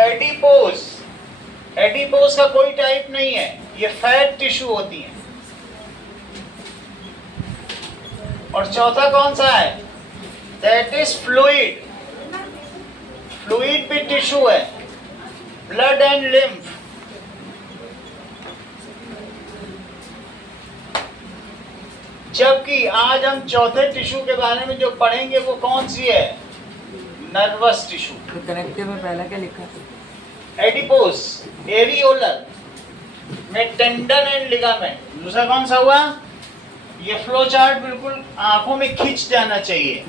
Adipose, adipose का कोई type नहीं है, ये फैट टिश्यू होती है। और चौथा कौन सा है? दैट इज फ्लूइड, फ्लूइड भी टिश्यू है, ब्लड एंड लिम्फ। जबकि आज हम चौथे टिश्यू के बारे में जो पढ़ेंगे वो कौन सी है? Nervous tissue. तो कनेक्टिव में पहला क्या लिखा है? एडिपोज, एरियोलर में टेंडन एंड लिगामेंट। दूसरा कौन सा हुआ? ये फ्लो चार्ट बिल्कुल आंखों में खींच जाना चाहिए,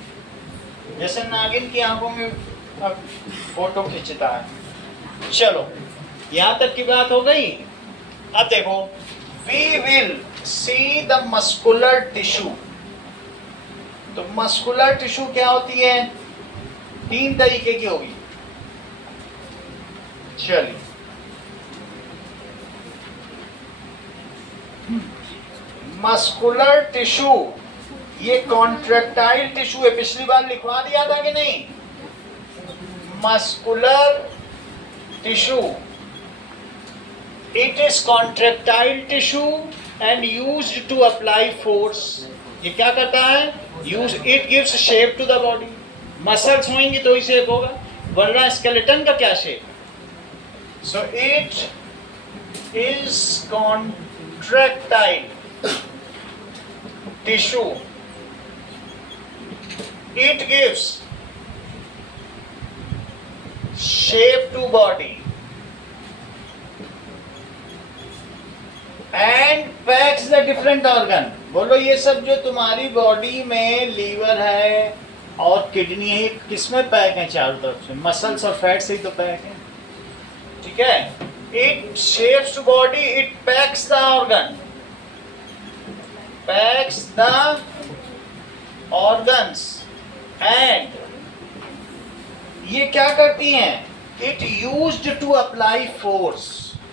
जैसे नागिन की आंखों में अब फोटो खींचता है। चलो यहां तक की बात हो गई। अब देखो, we will see the muscular tissue. तो मस्कुलर टिश्यू क्या होती है? 3 तरीके की होगी। चलिए, मस्कुलर टिश्यू ये कॉन्ट्रैक्टाइल टिश्यू है। पिछली बार लिखवा दिया था कि नहीं? Muscular tissue, it is contractile tissue and used to apply force. ये क्या करता है? Use, it gives shape to the body. Muscles होंगी तो ही शेप होगा, वरना स्केलेटन का क्या shape? So it is contractile tissue, it gives shape to body and packs the different organ। बोलो, ये सब जो तुम्हारी बॉडी में लीवर है और किडनी है, किसमें पैक है? चारों तरफ से मसल्स और फैट से ही तो पैक है। ठीक है? It shapes body, it packs the organ, packs the organs and ये क्या करती हैं? It used to apply force,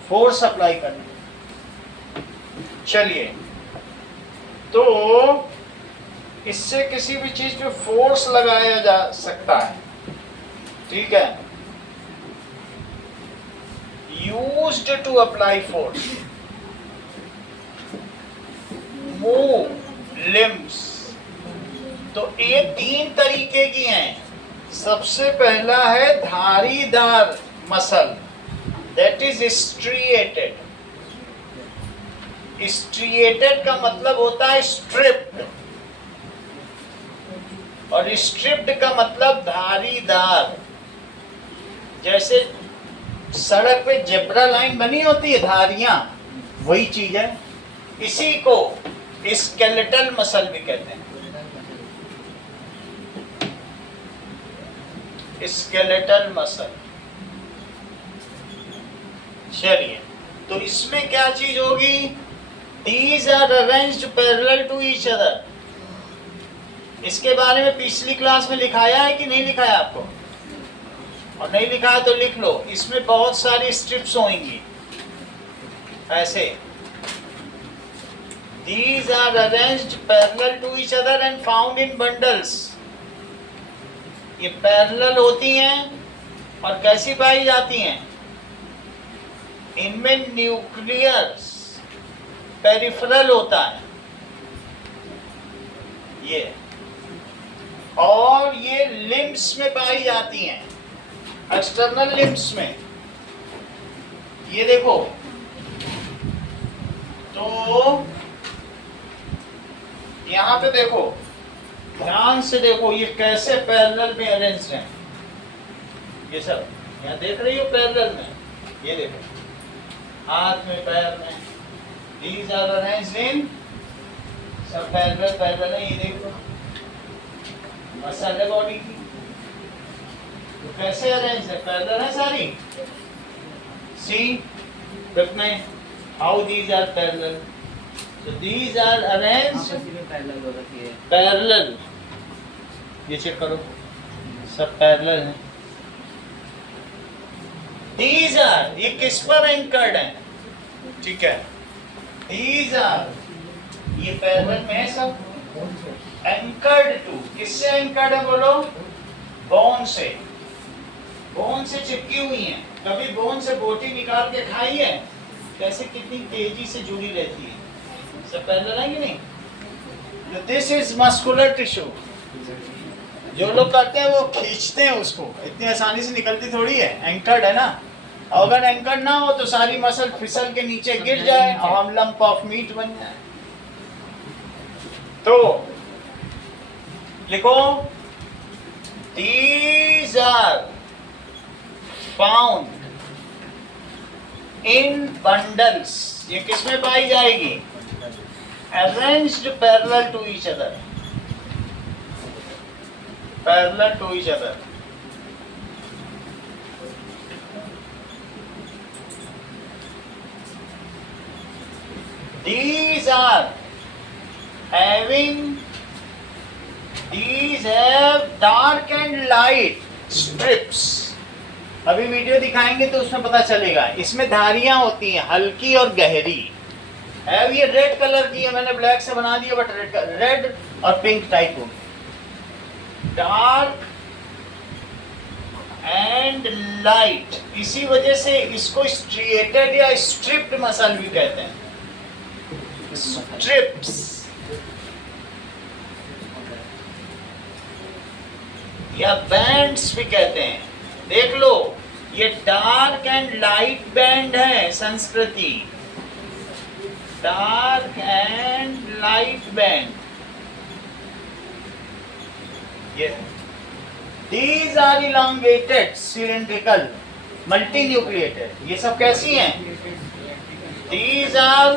force apply करना। चलिए, तो इससे किसी भी चीज पे फोर्स लगाया जा सकता है। ठीक है? Used to apply force, move limbs. तो ये 3 तरीके की हैं। सबसे पहला है धारीदार muscle, that is striated. Striated का मतलब होता है स्ट्रिप्ड, और स्ट्रिप्ड का मतलब धारीदार। जैसे सड़क पे जेब्रा लाइन बनी होती है, धारियां, वही चीज है। इसी को स्केलेटल मसल भी कहते हैं, स्केलेटल मसल। चलिए, तो इसमें क्या चीज होगी? These are arranged parallel to each other। इसके बारे में पिछली क्लास में लिखाया है कि नहीं लिखाया आपको? और नहीं लिखा है तो लिख लो। इसमें बहुत सारी स्ट्रिप्स होंगी ऐसे। These are arranged parallel to each other and found in bundles। ये पैरेलल होती हैं और कैसी पाई जाती हैं? इनमें न्यूक्लियस पेरिफेरल होता है ये, और ये लिम्स में पाई जाती हैं, एक्सटर्नल लिम्स में। ये देखो, तो यहां पे देखो, ध्यान से देखो, ये कैसे पैरेलल में अरेंज हैं। ये सब यहाँ देख रही हो पैरेलल में? ये देखो, हाथ में, पैर में, these are arranged in, सब पैरेलल पैरेलल है। ये देखो, मसल है बॉडी की, तो कैसे अरेंज है? पैरेलल है सारी। सी कितने, how these are parallel। So these are arranged parallel। ये चेक करो, सब पैरेलल हैं। These are, ये किस पर एंकर्ड हैं? ठीक है, These are, ये पैरेलल में है सब। एंकर्ड टू, किससे एंकर्ड है बोलो? बोन से। बोन से चिपकी हुई हैं। कभी बोन से बोटी निकाल के खाई है, कैसे कितनी तेजी से जुड़ी रहती है। सब पैरेलल है कि नहीं? This is muscular tissue. जो लोग करते हैं वो खींचते हैं उसको, इतनी आसानी से निकलती थोड़ी है, एंकर्ड है ना। अगर एंकर्ड ना हो तो सारी मसल फिसल के नीचे गिर जाए और हम लंप ऑफ मीट बन जाए। तो लिखो, these are found in bundles। ये किसमें पाई जाएगी? arranged parallel to each other, parallel to each other। These have dark and light strips। अभी वीडियो दिखाएंगे तो उसमें पता चलेगा। इसमें धारियां होती हैं, हल्की और गहरी। है ये रेड कलर की है, मैंने ब्लैक से बना दिया, बट रेड और पिंक टाइप होगी। डार्क एंड लाइट, इसी वजह से इसको स्ट्रिएटेड या स्ट्रिप्ड मसल भी कहते हैं। स्ट्रिप्स या बैंड्स भी कहते हैं। देख लो, ये डार्क एंड लाइट बैंड है संस्कृति, डार्क एंड लाइट बैंड। ये these are elongated cylindrical multinucleated। ये सब कैसी हैं? these are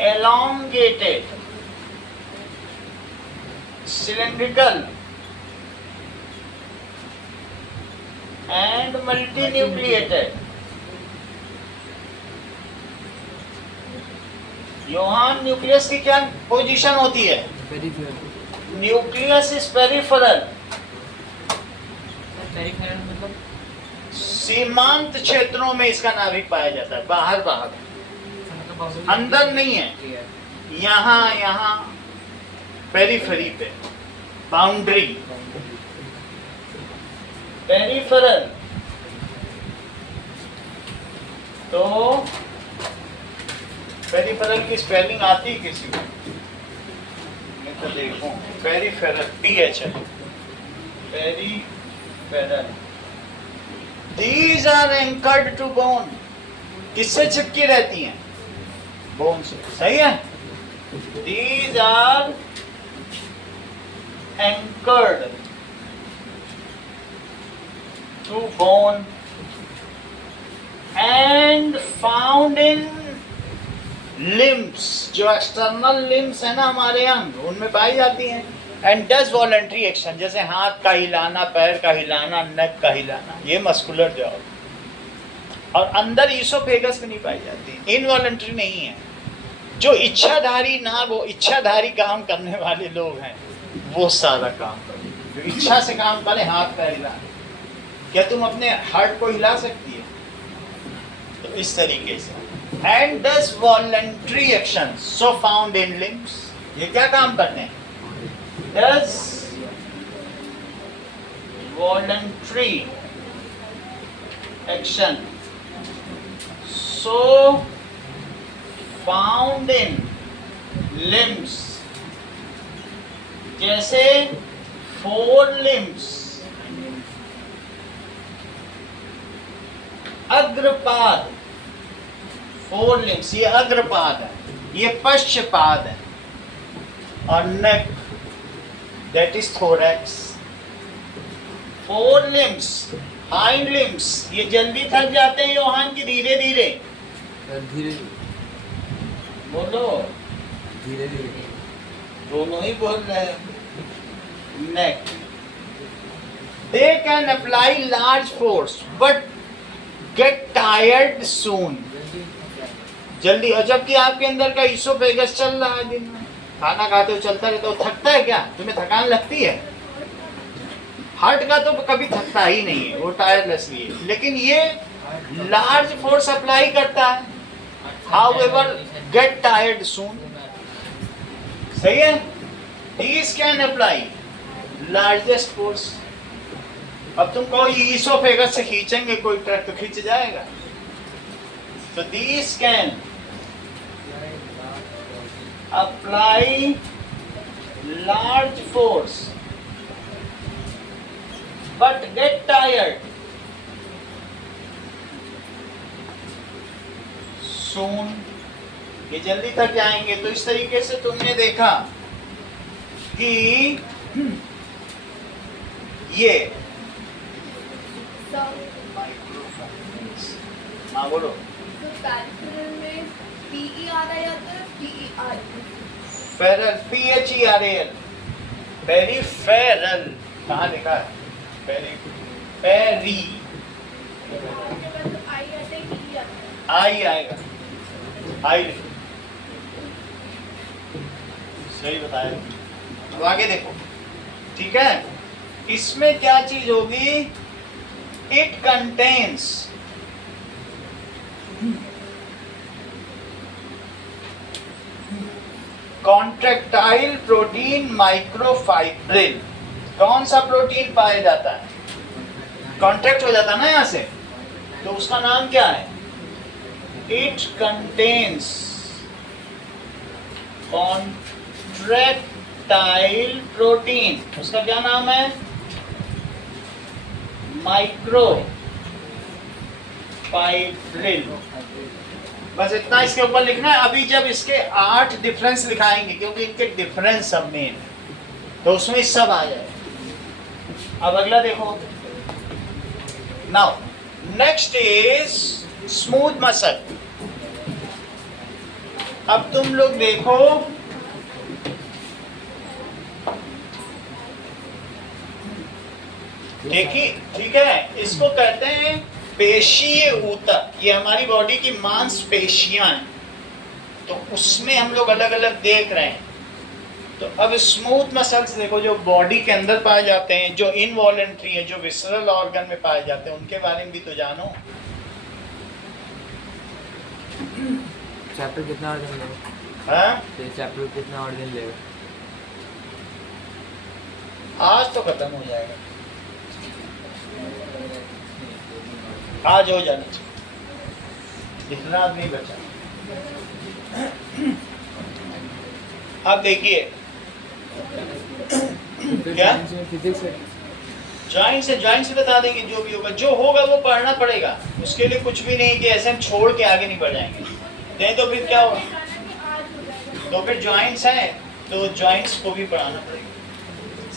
elongated cylindrical and multinucleated। योहान, न्यूक्लियस की क्या पोजीशन होती है? Nucleus is peripheral. मतलब सीमांत क्षेत्रों में इसका नाभिक पाया जाता है, बाहर बाहर, अंदर नहीं है। यहाँ यहाँ पेरिफेरी पे, बाउंड्री, पेरिफेरल। तो पेरिफेरल की स्पेलिंग आती है किसी को? मैं तो देखूं, पेरिफेरल PH है, peripheral. These are anchored to bone। किससे चिपकी रहती हैं? बोन से। सही है? These are anchored to bone and found in limbs। जो एक्सटर्नल लिम्स है ना हमारे अंग, उनमें पाई जाती हैं। एंड डज वॉलंटरी एक्शन, जैसे हाथ का हिलाना, पैर का हिलाना, नेक का हिलाना, ये मस्कुलर जॉब। और अंदर ईसोफेगस में नहीं पाई जाती, इनवॉलंटरी नहीं है। जो इच्छाधारी ना, वो इच्छाधारी काम करने वाले लोग हैं, वो सारा काम करें। जो इच्छा से काम करें, हाथ पैर हिलाना। क्या तुम अपने हार्ट को हिला सकती है? तो इस तरीके से। And does voluntary action so found in limbs. ये क्या काम करते हैं? Does voluntary action so found in limbs. जैसे फोर लिम्स, अग्रपाद, फोर लिम्स, ये अग्रपाद है, ये पश्चपाद है, और neck, that is thorax. Four limbs, hind limbs, ये जल्दी थक जाते हैं योहान की, धीरे धीरे धीरे बोलो, धीरे धीरे दोनों ही बोल रहे हैं। Neck, they can apply large force but get tired soon. जल्दी। और जबकि आपके अंदर का ईसोफेगस चल रहा है, दिन में खाना खाते हो चलता रहता हो, थकता है क्या? तुम्हें थकान लगती है? हार्ट का तो कभी थकता ही नहीं है, वो टायरलेसली है। लेकिन ये लार्ज फोर्स अप्लाई करता है, हाउएवर गेट टायर्ड सून। सही है? These can apply largest force अब तुम कहो ईसोफेगस से खींचेंगे कोई ट्रैक तो खींच जाएगा. So these can apply large force but get tired soon. ये जल्दी थक जाएंगे. तो इस तरीके से तुमने देखा कि ये हाँ बोलो. फेरल PHERAL पेरिफेरल कहाँ लिखा है? पेरी आई आएगा. आई लिखो. सही बताया. अब आगे देखो. ठीक है. इसमें क्या चीज होगी? It contains contractile protein microfibril. कौन सा प्रोटीन पाया जाता है? कॉन्ट्रैक्ट हो जाता है ना यहाँ से, तो उसका नाम क्या है? It contains contractile protein. उसका क्या नाम है? माइक्रोफाइब्रिल. बस इतना इसके ऊपर लिखना है. अभी जब इसके 8 डिफरेंस लिखाएंगे क्योंकि इनके डिफरेंस सब मेन तो उसमें सब आ जाए. अब अगला देखो. Now next is smooth muscle. अब तुम लोग देखो देखिए. ठीक है. इसको कहते हैं पेशीय ऊतक. ये हमारी बॉडी की मांसपेशियां हैं, तो उसमें हम लोग अलग अलग देख रहे हैं. तो अब स्मूथ मसल्स देखो जो बॉडी के अंदर पाए जाते हैं, जो इनवॉलेंट्री है, जो विसरल ऑर्गन में पाए जाते हैं, उनके बारे में भी तो जानो. चैप्टर कितना और दिन लेगा? हाँ ये चैप्टर कितना और दिन लेगा? आज तो खत्म हो जाएगा. आज हो जाना चाहिए. इतना नहीं बचा. अब देखिए क्या फिजिक्स है. ज्वाइंट से बता देंगे. जो भी होगा, जो होगा वो पढ़ना पड़ेगा. उसके लिए कुछ भी नहीं कि ऐसे हम छोड़ के आगे नहीं बढ़ जाएंगे. नहीं तो फिर क्या होगा? तो फिर ज्वाइंट्स हैं तो ज्वाइंट्स को भी पढ़ाना पड़ेगा.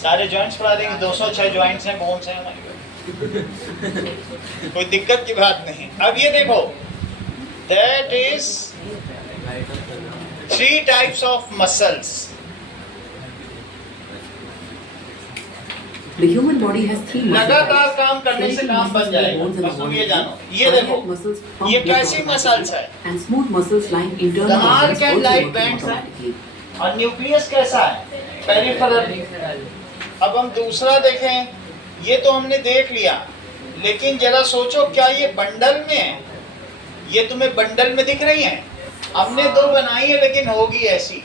सारे ज्वाइंट्स पढ़ा देंगे. 206 ज्वाइंट्स हैं, बोन्स हैं हमारे. कोई दिक्कत की बात नहीं. अब ये देखो, that is 3 types of muscles. The human body has 3 muscle लगातार types. काम करने से काम बन जाएगा. बस तुम ये जानो. ये देखो, ये कैसी मसल्स है? And smooth muscles lying internal The arc organs and also light working bands हैं. automatically. और न्यूक्लियस कैसा है? पेरिफेरल. अब हम दूसरा देखें. ये तो हमने देख लिया, लेकिन जरा सोचो क्या ये बंडल में है? ये तुम्हें बंडल में दिख रही हैं? हमने 2 बनाई है लेकिन होगी ऐसी.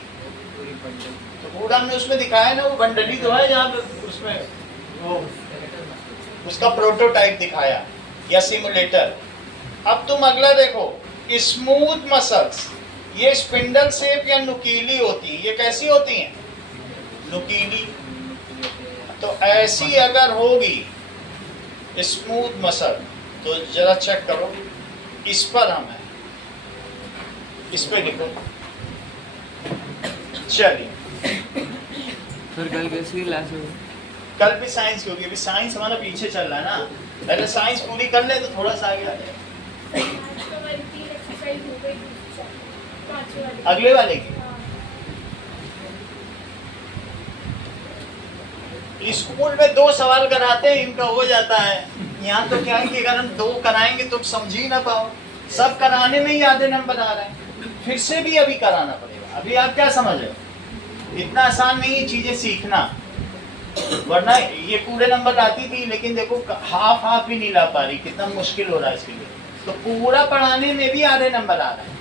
तो पूरा हमने उसमें दिखाया ना, वो बंडल ही तो है जहाँ पे उसमें वो उसका प्रोटोटाइप दिखाया या सिमुलेटर. अब तुम अगला देखो, स्मूथ मसल्स. ये स्पिंडल शेप या नुकीली होती है. ये कैसी होती हैं? नुकीली. तो ऐसी अगर होगी स्मूथ मसल तो जरा चेक करो. इस पर हम है, इस पे लिखो. चलिए, फिर कल किसकी क्लास होगी? कल भी साइंस की होगी. अभी साइंस हमारा पीछे चल रहा है ना. पहले साइंस पूरी कर ले तो थोड़ा सा आगे आ जाए. अगले वाले की स्कूल में 2 सवाल कराते हैं, इनका हो जाता है. यहाँ तो क्या है कि अगर हम 2 कराएंगे तो समझ ही ना पाओ. सब कराने में ही आधे नंबर आ रहे हैं. फिर से भी अभी कराना पड़ेगा. अभी आप क्या समझ रहे हो? इतना आसान नहीं है चीजें सीखना, वरना ये पूरे नंबर आती थी, लेकिन देखो हाफ भी नहीं ला पा रही. कितना मुश्किल हो रहा है इसके लिए. तो पूरा पढ़ाने में भी आधे नंबर आ रहे हैं.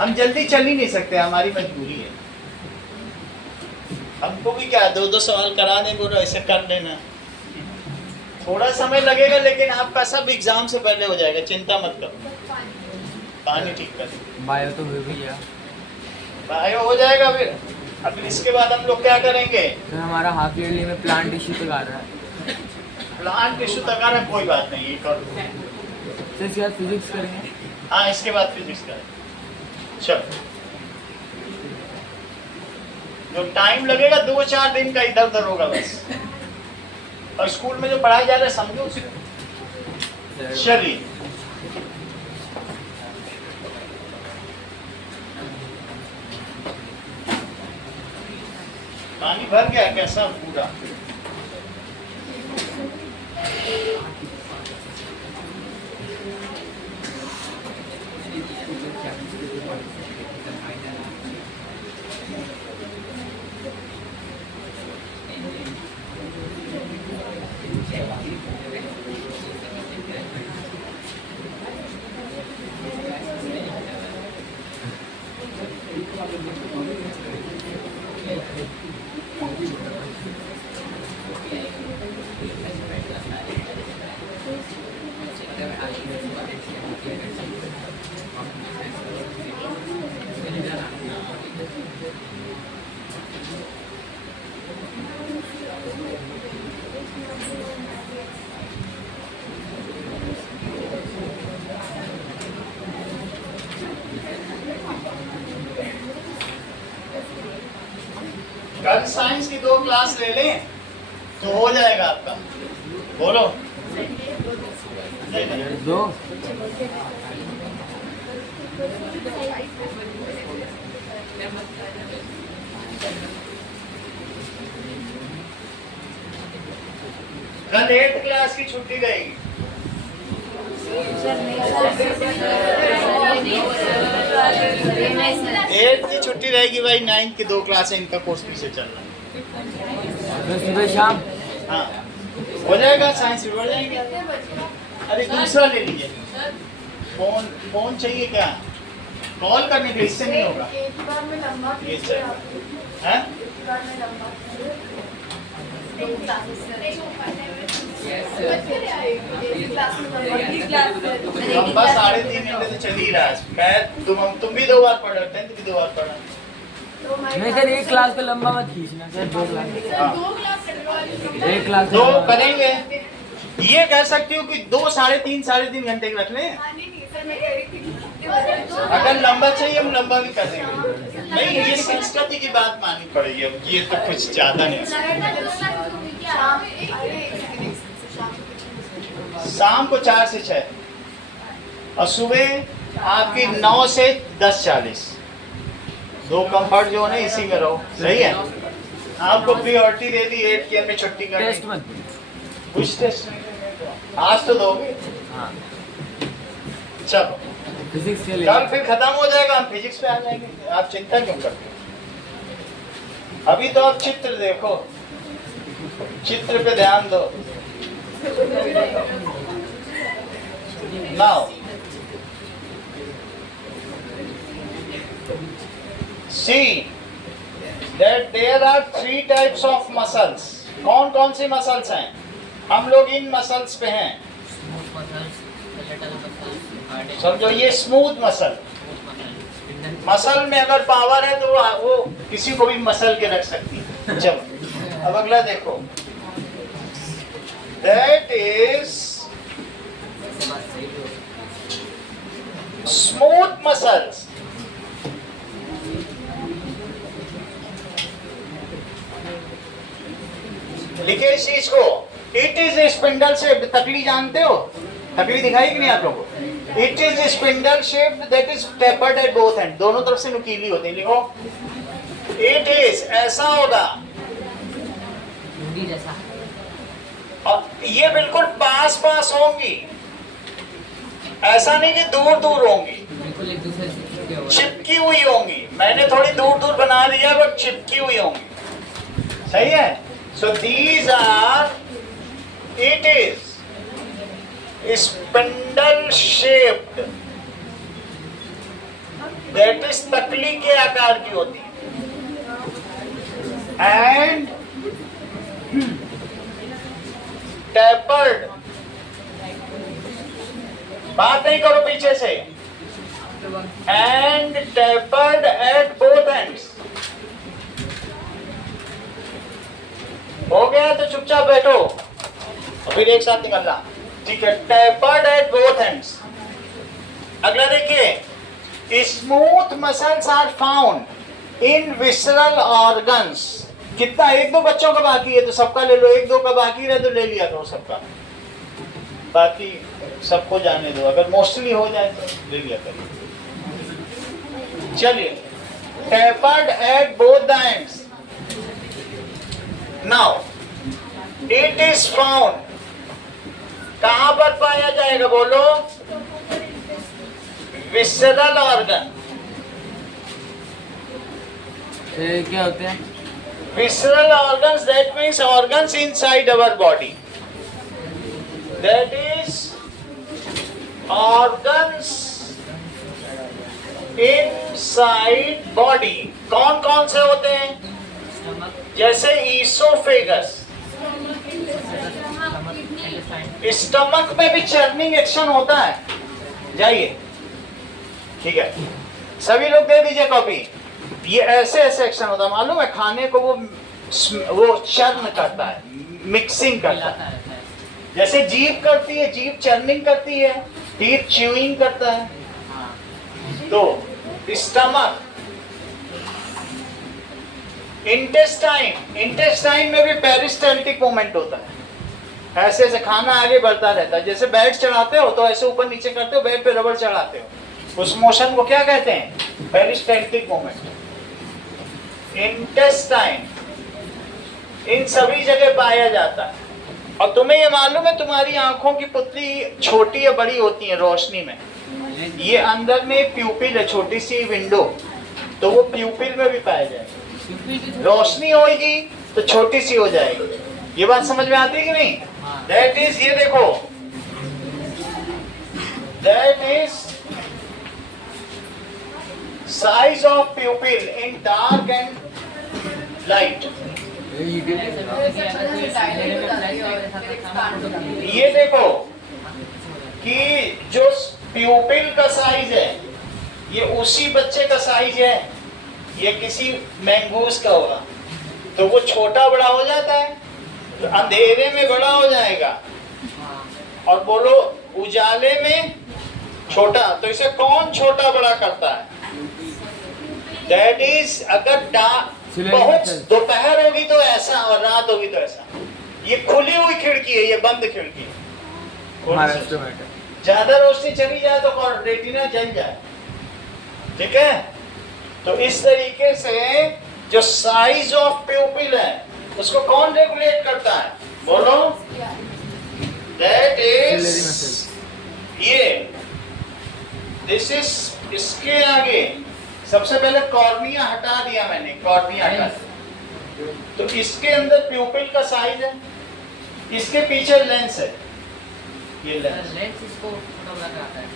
हम जल्दी चल ही नहीं सकते, हमारी मजबूरी है. हमको भी क्या 2 सवाल करा दें, बोलो ऐसे कर लेना. थोड़ा समय लगेगा लेकिन आपका सब एग्जाम से पहले हो जाएगा, चिंता मत करो। पानी ठीक कर, बायो तो हो भी गया। बायो हो जाएगा फिर। अब इसके बाद हम लोग क्या करेंगे? तो हमारा हाफ ईयरली में प्लांट इश्यू तक आ रहा है। प्लांट इशू तक आ रहा है, कोई बात नहीं, ये कर लो। तो इसके बाद फिजिक्स करेंगे। हाँ, इसके बाद फिजिक्स करेंगे। चलो, जो टाइम लगेगा 2-4 दिन का इधर उधर होगा बस, और स्कूल में जो पढ़ाया जा रहा है समझो उसको। चलिए, पानी भर गया कैसा पूरा? कल साइंस की 2 क्लास ले लें तो हो जाएगा आपका। बोलो, दो कल 8th क्लास की छुट्टी रहेगी। एट्थ की छुट्टी रहेगी भाई, 9th की 2 क्लास है, इनका कोर्स पीछे चल रहा है। तो सुबह शाम हाँ, हो जाएगा, साइंस भी बढ़ जाएंगे। अरे दूसरा ले लीजिए। फोन चाहिए क्या? कॉल करने के लिए, इससे नहीं होगा। ये चाहिए है? लंबा 3.5 घंटे तो चल ही रहा है। मैं तुम भी 2 बार पढ़ रहे, 10th भी 2 बार पढ़ा। नहीं सर, एक क्लास को लंबा मत खींचना सर, 2 क्लास, एक क्लास दो करेंगे। ये कह सकती हूँ कि 2 3.5 घंटे के रख लें। अगर लंबा चाहिए हम लंबा भी कर देंगे। नहीं, ये संस्कृति की बात माननी पड़ेगी। अब ये तो कुछ ज्यादा नहीं। शाम को 4 से 6 और सुबह आपकी 9 से 10:40। 2 कंफर्ट जोन है, इसी में रहो। सही है, आपको प्रियोरिटी दे दी। 8 के में छुट्टी कर टेस्ट मत दो। कुछ टेस्ट नहीं, आज तो दोगे। हाँ, चलो, फिजिक्स के लिए कल फिर खत्म हो जाएगा, हम फिजिक्स पे आ जाएंगे। आप चिंता क्यों करते हो? अभी तो आप चित्र देखो, चित्र पे ध्यान दो। Now see that there are 3 types of muscles. कौन कौन सी मसल्स हैं? हम लोग इन मसल्स पे हैं। समझो, ये स्मूथ मसल। मसल में अगर पावर है तो वो किसी को भी मसल के रख सकती है। चलो, अब अगला देखो। That is smooth muscles. लिखे इस चीज को। It is spindle shaped. तकली जानते हो? तकली दिखाई कि नहीं आप लोगों को? It is spindle shaped that is tapered at both and. दोनों तरफ से नुकीली होती है। लिखो, इट इज, ऐसा होगा। और ये बिल्कुल पास पास होंगी, ऐसा नहीं कि दूर दूर होंगी, चिपकी हुई होंगी। मैंने थोड़ी दूर दूर बना दिया, बट चिपकी हुई होंगी। सही है? So these are, it is spindle shaped, that is तकली के आकार की होती है, and टैपर्ड, बात नहीं करो पीछे से, and tapered at both ends. हो गया तो चुपचाप बैठो और फिर एक साथ निकलना, ठीक है। Tapered at both ends. अगला देखिए, smooth muscles are found in visceral organs. कितना, एक दो बच्चों का बाकी है तो सबका ले लो, एक दो का बाकी रहे तो ले लिया करो सबका, बाकी सबको जाने दो, अगर मोस्टली हो जाए तो ले लिया करो। चलिए, tapered at both the ends. Now it is found, कहां पर पाया जाएगा बोलो? Visceral organ. क्या होते हैं? Visceral organs, that means organs inside our body. That is organs inside body. कौन कौन से होते हैं? जैसे ईसोफेगस, स्टमक में भी चर्निंग एक्शन होता है। जाइए, ठीक है, सभी लोग दे दीजिए कॉपी। ये ऐसे ऐसे एक्शन होता है, मालूम है? खाने को वो चर्न करता है, मिक्सिंग करता है। जैसे जीभ करती है, जीभ चर्निंग करती है, टीथ च्यूइंग करता है। तो स्टमक, इंटेस्टाइन, इंटेस्टाइन में भी पेरिस्टाल्टिक मूवमेंट होता है। ऐसे ऐसे खाना आगे बढ़ता रहता है। जैसे बेड चढ़ाते हो तो ऐसे ऊपर नीचे करते हो, बेड पे रबड़ चढ़ाते हो, उस मोशन को क्या कहते हैं? Peristaltic movement. इंटेस्टाइन इन सभी जगह पाया जाता है। और तुम्हें ये मालूम है, तुम्हारी आंखों की पुतली छोटी या बड़ी होती है रोशनी में? ये अंदर में प्यूपिल है, छोटी सी विंडो, तो वो प्यूपिल में भी पाया जाएगा। रोशनी होगी तो छोटी सी हो जाएगी। ये बात समझ में आती है कि नहीं? दैट इज, ये देखो, that is size of pupil in dark and light. ये देखो कि जो प्यूपिल का साइज है ये उसी बच्चे का साइज है, ये किसी मैंगूस का होगा तो वो छोटा बड़ा हो जाता है, तो अंधेरे में बड़ा हो जाएगा और बोलो उजाले में छोटा। तो इसे कौन छोटा बड़ा करता है? That is, अगर बहुत दोपहर होगी तो ऐसा और रात होगी तो ऐसा। ये खुली हुई खिड़की है, ये बंद खिड़की है। ज्यादा रोशनी चली जाए तो रेटिना जल जाए, ठीक है? तो इस तरीके से जो साइज ऑफ प्यूपिल है उसको कौन रेगुलेट करता है? बोलो। That is, ये, दिस इज, इसके आगे सबसे पहले कॉर्निया हटा दिया मैंने, कॉर्निया हटा दिया। तो इसके अंदर प्यूपिल का साइज है, इसके पीछे लेंस है, ये लेंस। लेंस इसको थोड़ा बड़ा कराता है।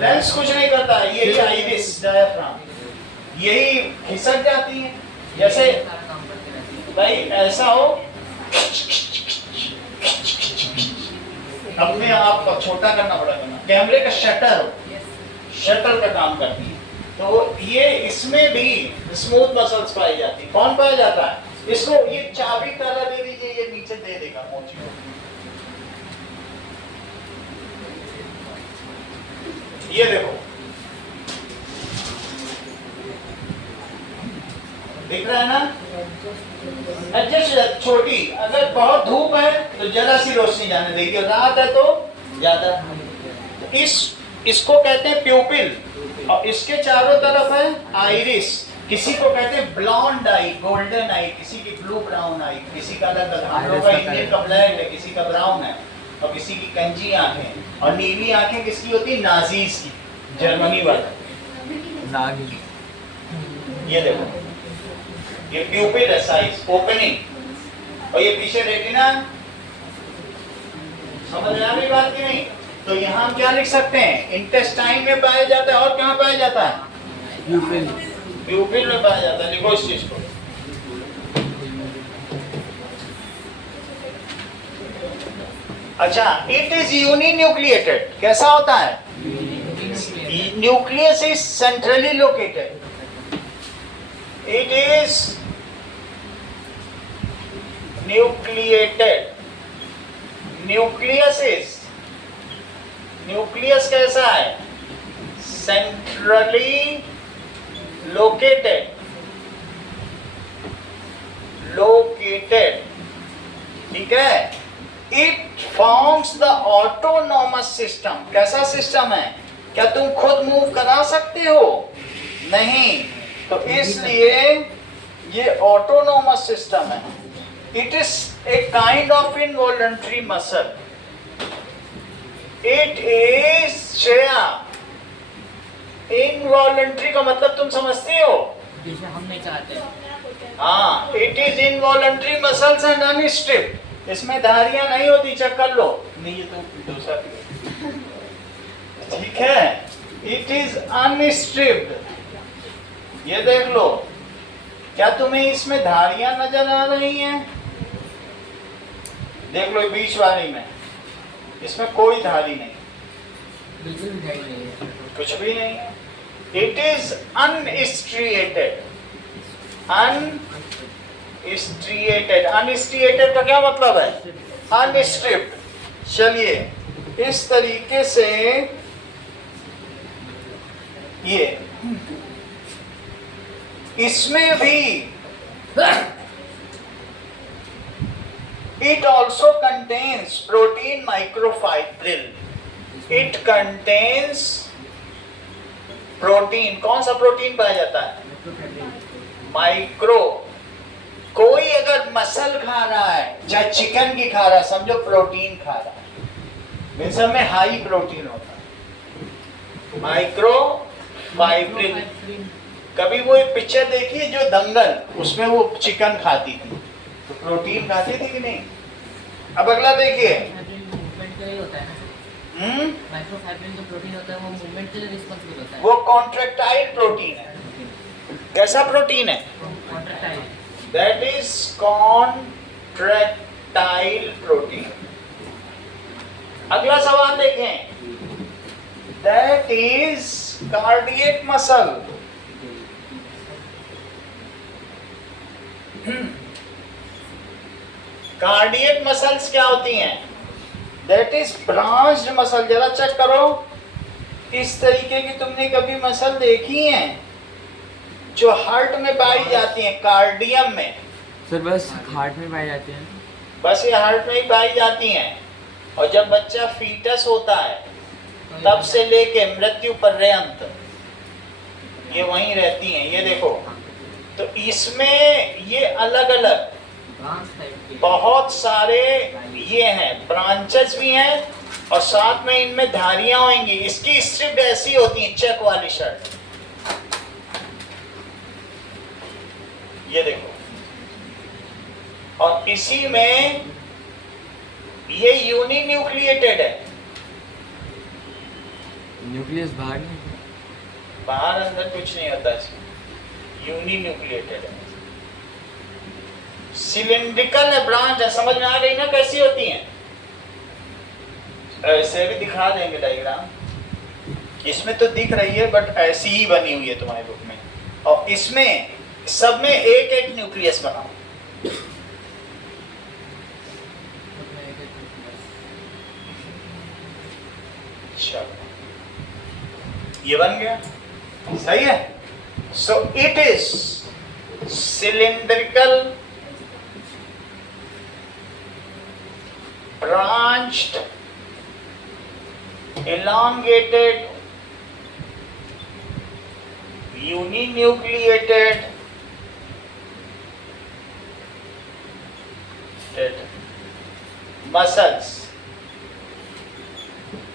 लेंस कुछ नहीं करता है, यही आइरिस, डायफ्राम, यही खिसक जाती है। जैसे भाई ऐसा हो, अपने आप को छोटा करना पड़ेगा। कैमरे का शटर हो, शटर का काम करती है। तो ये इसमें भी स्मूथ मसल्स पाई जाती है। कौन पाया जाता है? इसको ये चाबी ताला दे दीजिए, ये नीचे दे देगा मोची को। ये देखो, दिख रहा है ना? एडजस्ट, छोटी, अगर बहुत धूप है तो जरा सी रोशनी जाने देगी, रात है तो ज्यादा। इसको कहते हैं प्यूपिल और इसके चारों तरफ है आइरिस। किसी को कहते हैं ब्लॉन्ड आई, गोल्डन आई, किसी की ब्लू ब्राउन आई, किसी का अलग अलग। हम लोग का इंडियन का ब्लैक है, किसी का ब्राउन है, और किसी की कंजी आंखें। और नीली आंखें किसकी होती है? नाजीज की, जर्मनी वाला। ये देखो, ये प्यूपिल है, साइज, ओपनिंग, और ये पीछे रेटिना। समझ में आ रही बात की नहीं? तो यहाँ हम क्या लिख सकते हैं? इंटेस्टाइन में पाया जाता है। और कहाँ पाया जाता है? प्यूपिल, प्यूपिल में पाया जाता है। लिखो इस चीज को। अच्छा, इट इज यूनिन्यूक्लिएटेड। कैसा होता है? Nucleus is centrally located. It is nucleated. Nucleus कैसा है? Centrally located. ठीक है। It forms the autonomous system. कैसा सिस्टम है? क्या तुम खुद मूव करा सकते हो? नहीं, तो इसलिए ये ऑटोनॉमस सिस्टम है। It is a kind of involuntary muscle. It is Shreya, involuntary का मतलब तुम समझती हो? जैसे हम नहीं चाहते। हाँ, it is involuntary muscles and unstriped. इसमें धारियां नहीं होती, चेक कर लो। नहीं, ये तो दूसरा ठीक है। It is unstriped. ये देख लो, क्या तुम्हें इसमें धारियां नजर आ रही हैं? देख लो बीच वाली में, इसमें कोई धारी नहीं, बिल्कुल भी नहीं है, कुछ भी नहीं है। It is unstriated. अनस्ट्रिएटेड का क्या मतलब है? अनस्ट्रिप्ड। चलिए, इस तरीके से ये इसमें भी it also contains protein microfibril. It contains protein. कौन सा प्रोटीन पाया जाता है? माइक्रो। कोई अगर मसल खा रहा है, चाहे चिकन की खा रहा है, समझो प्रोटीन खा रहा है। इन सब में हाई प्रोटीन होता है। Micro fibril. कभी वो एक पिक्चर देखी है जो दंगल, उसमें वो चिकन खाती थी, तो प्रोटीन खाती थी कि नहीं? अब अगला देखिए। मूवमेंट के लिए होता है ना। माइक्रोफाइब्रिल जो प्रोटीन होता है वो मूवमेंट के लिए रिस्पांसिबल होता है। वो कॉन्ट्रैक्टाइल प्रोटीन है। कैसा प्रोटीन है? Contractile. That is contractile protein. अगला सवाल देखें। That is cardiac muscle. Cardiac muscles क्या होती हैं? That is branched muscle. जरा चेक करो, इस तरीके की तुमने कभी मसल देखी हैं जो हार्ट में पाई जाती हैं, कार्डियम में? सर बस हार्ट में पाई जाती हैं। बस ये हार्ट में ही पाई जाती हैं। और जब बच्चा फीटस होता है तब से लेके मृत्यु पर्यंत ये वहीं रहती हैं। ये देखो, तो इसमें ये अलग अलग बहुत सारे ये हैं, ब्रांचेस भी हैं, और साथ में इनमें धारियां होंगी। इसकी स्ट्रिप ऐसी होती है, चेक वाली शर्ट। ये देखो, और इसी में ये यूनिन्यूक्लिएटेड है। न्यूक्लियस बाहर नहीं, बाहर अंदर कुछ नहीं होता इसमें, यूनिन्यूक्लिएटेड है। सिलिंड्रिकल है, ब्रांच है। समझ में आ गई ना कैसी होती हैं? ऐसे भी दिखा देंगे डायग्राम। इसमें तो दिख रही है बट ऐसी ही बनी हुई है तुम्हारे बुक में। और इसमें सब में एक एक न्यूक्लियस बनाओ। चलो, ये बन गया, सही है। सो it is cylindrical, branched, elongated, uninucleated muscles।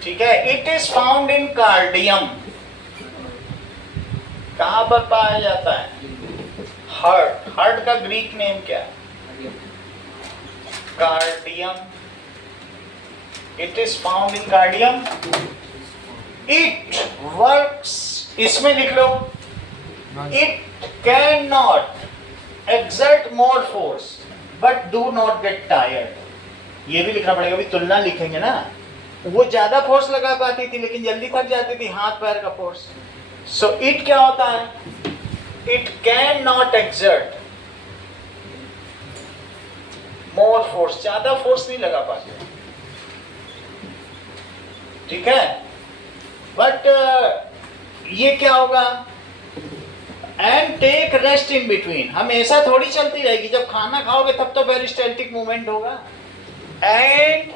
ठीक है। It is found in cardium. कहां पर पाया जाता है? हार्ट। हार्ट का ग्रीक नेम क्या है? Cardium. It is found in cardium. It works, इसमें लिख लो, it cannot exert more force but do not get tired. ये भी लिखना पड़ेगा, अभी तुलना लिखेंगे ना। वो ज्यादा फोर्स लगा पाती थी लेकिन जल्दी थक जाती थी, हाथ पैर का फोर्स। सो इट क्या होता है, it can not exert more force, ज्यादा फोर्स नहीं लगा पाते, ठीक है। बट ये क्या होगा, and take rest in between, हमेशा थोड़ी चलती रहेगी, जब खाना खाओगे तब तो पेरिस्टैल्टिक मूवमेंट होगा। And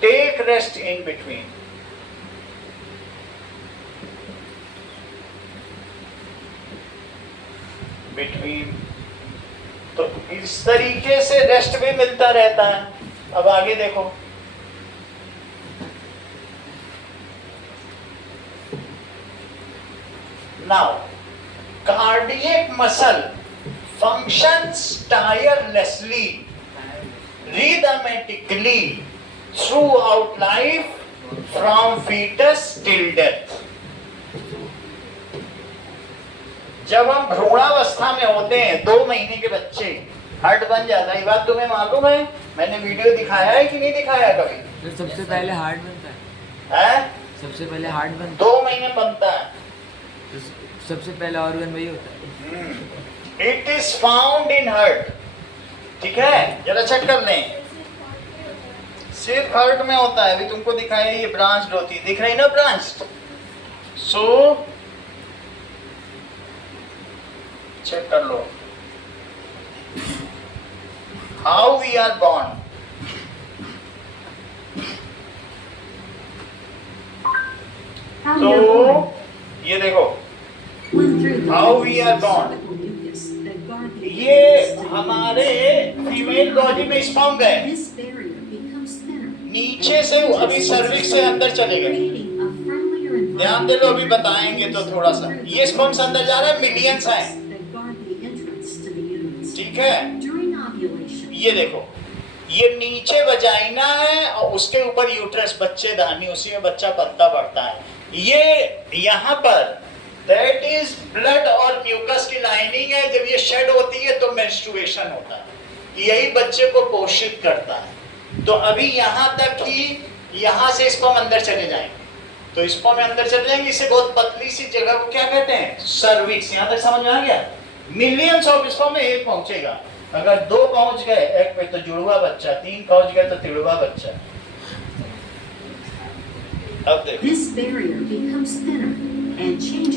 take rest in between, between, तो इस तरीके से रेस्ट भी मिलता रहता है। अब आगे देखो, now cardiac muscle functions tirelessly, rhythmically throughout life from fetus till death. जब हम भ्रूणावस्था में होते हैं, 2 महीने के बच्चे, हार्ट बन जाता है, ये बात तुम्हें मालूम है? मैंने वीडियो दिखाया है कि नहीं दिखाया कभी? तो सबसे पहले हार्ट बनता है, सबसे पहले हार्ट बनता है, 2 महीने बनता है, तो सबसे पहला ऑर्गन वही होता है। It is found in heart, ठीक है, जरा चेक कर लें, सिर्फ हार्ट में होता है। अभी तुमको दिखाया, ये ब्रांच होती दिख रही ना, ब्रांच। सो चेक कर लो, हाउ वी आर बॉर्न। तो ये देखो, हाउ वी आर बॉर्न, ये हमारे फीमेल बॉडी में स्पर्म गए, नीचे से अभी सर्विक्स से अंदर चले गए, ध्यान दे लो, अभी बताएंगे तो थोड़ा सा। ये स्पर्म्स अंदर जा रहे हैं, मिलियंस हैं, ठीक है। ये देखो, ये नीचे वजाइना है और उसके ऊपर यूट्रस, बच्चेदानी, उसी में बच्चा पलता पड़ता है। ये यहाँ पर दैट इज ब्लड और म्यूकस की लाइनिंग है, जब ये शेड होती है तो मेंस्ट्रुएशन होता है, यही बच्चे को पोषित करता है। तो अभी यहाँ तक ही, यहाँ से स्पर्म अंदर चले जाएंगे, तो स्पर्म में अंदर चले जाएंगे, इसे बहुत पतली सी जगह को क्या कहते हैं, सर्विक्स। यहाँ तक समझ में आ गया? मिलियंस ऑफ स्पर्म में एक पहुंचेगा, अगर 2 पहुंच गए एक पे तो जुड़वा बच्चा, 3 पहुंच गए तो तिड़वा बच्चा। अब देखो,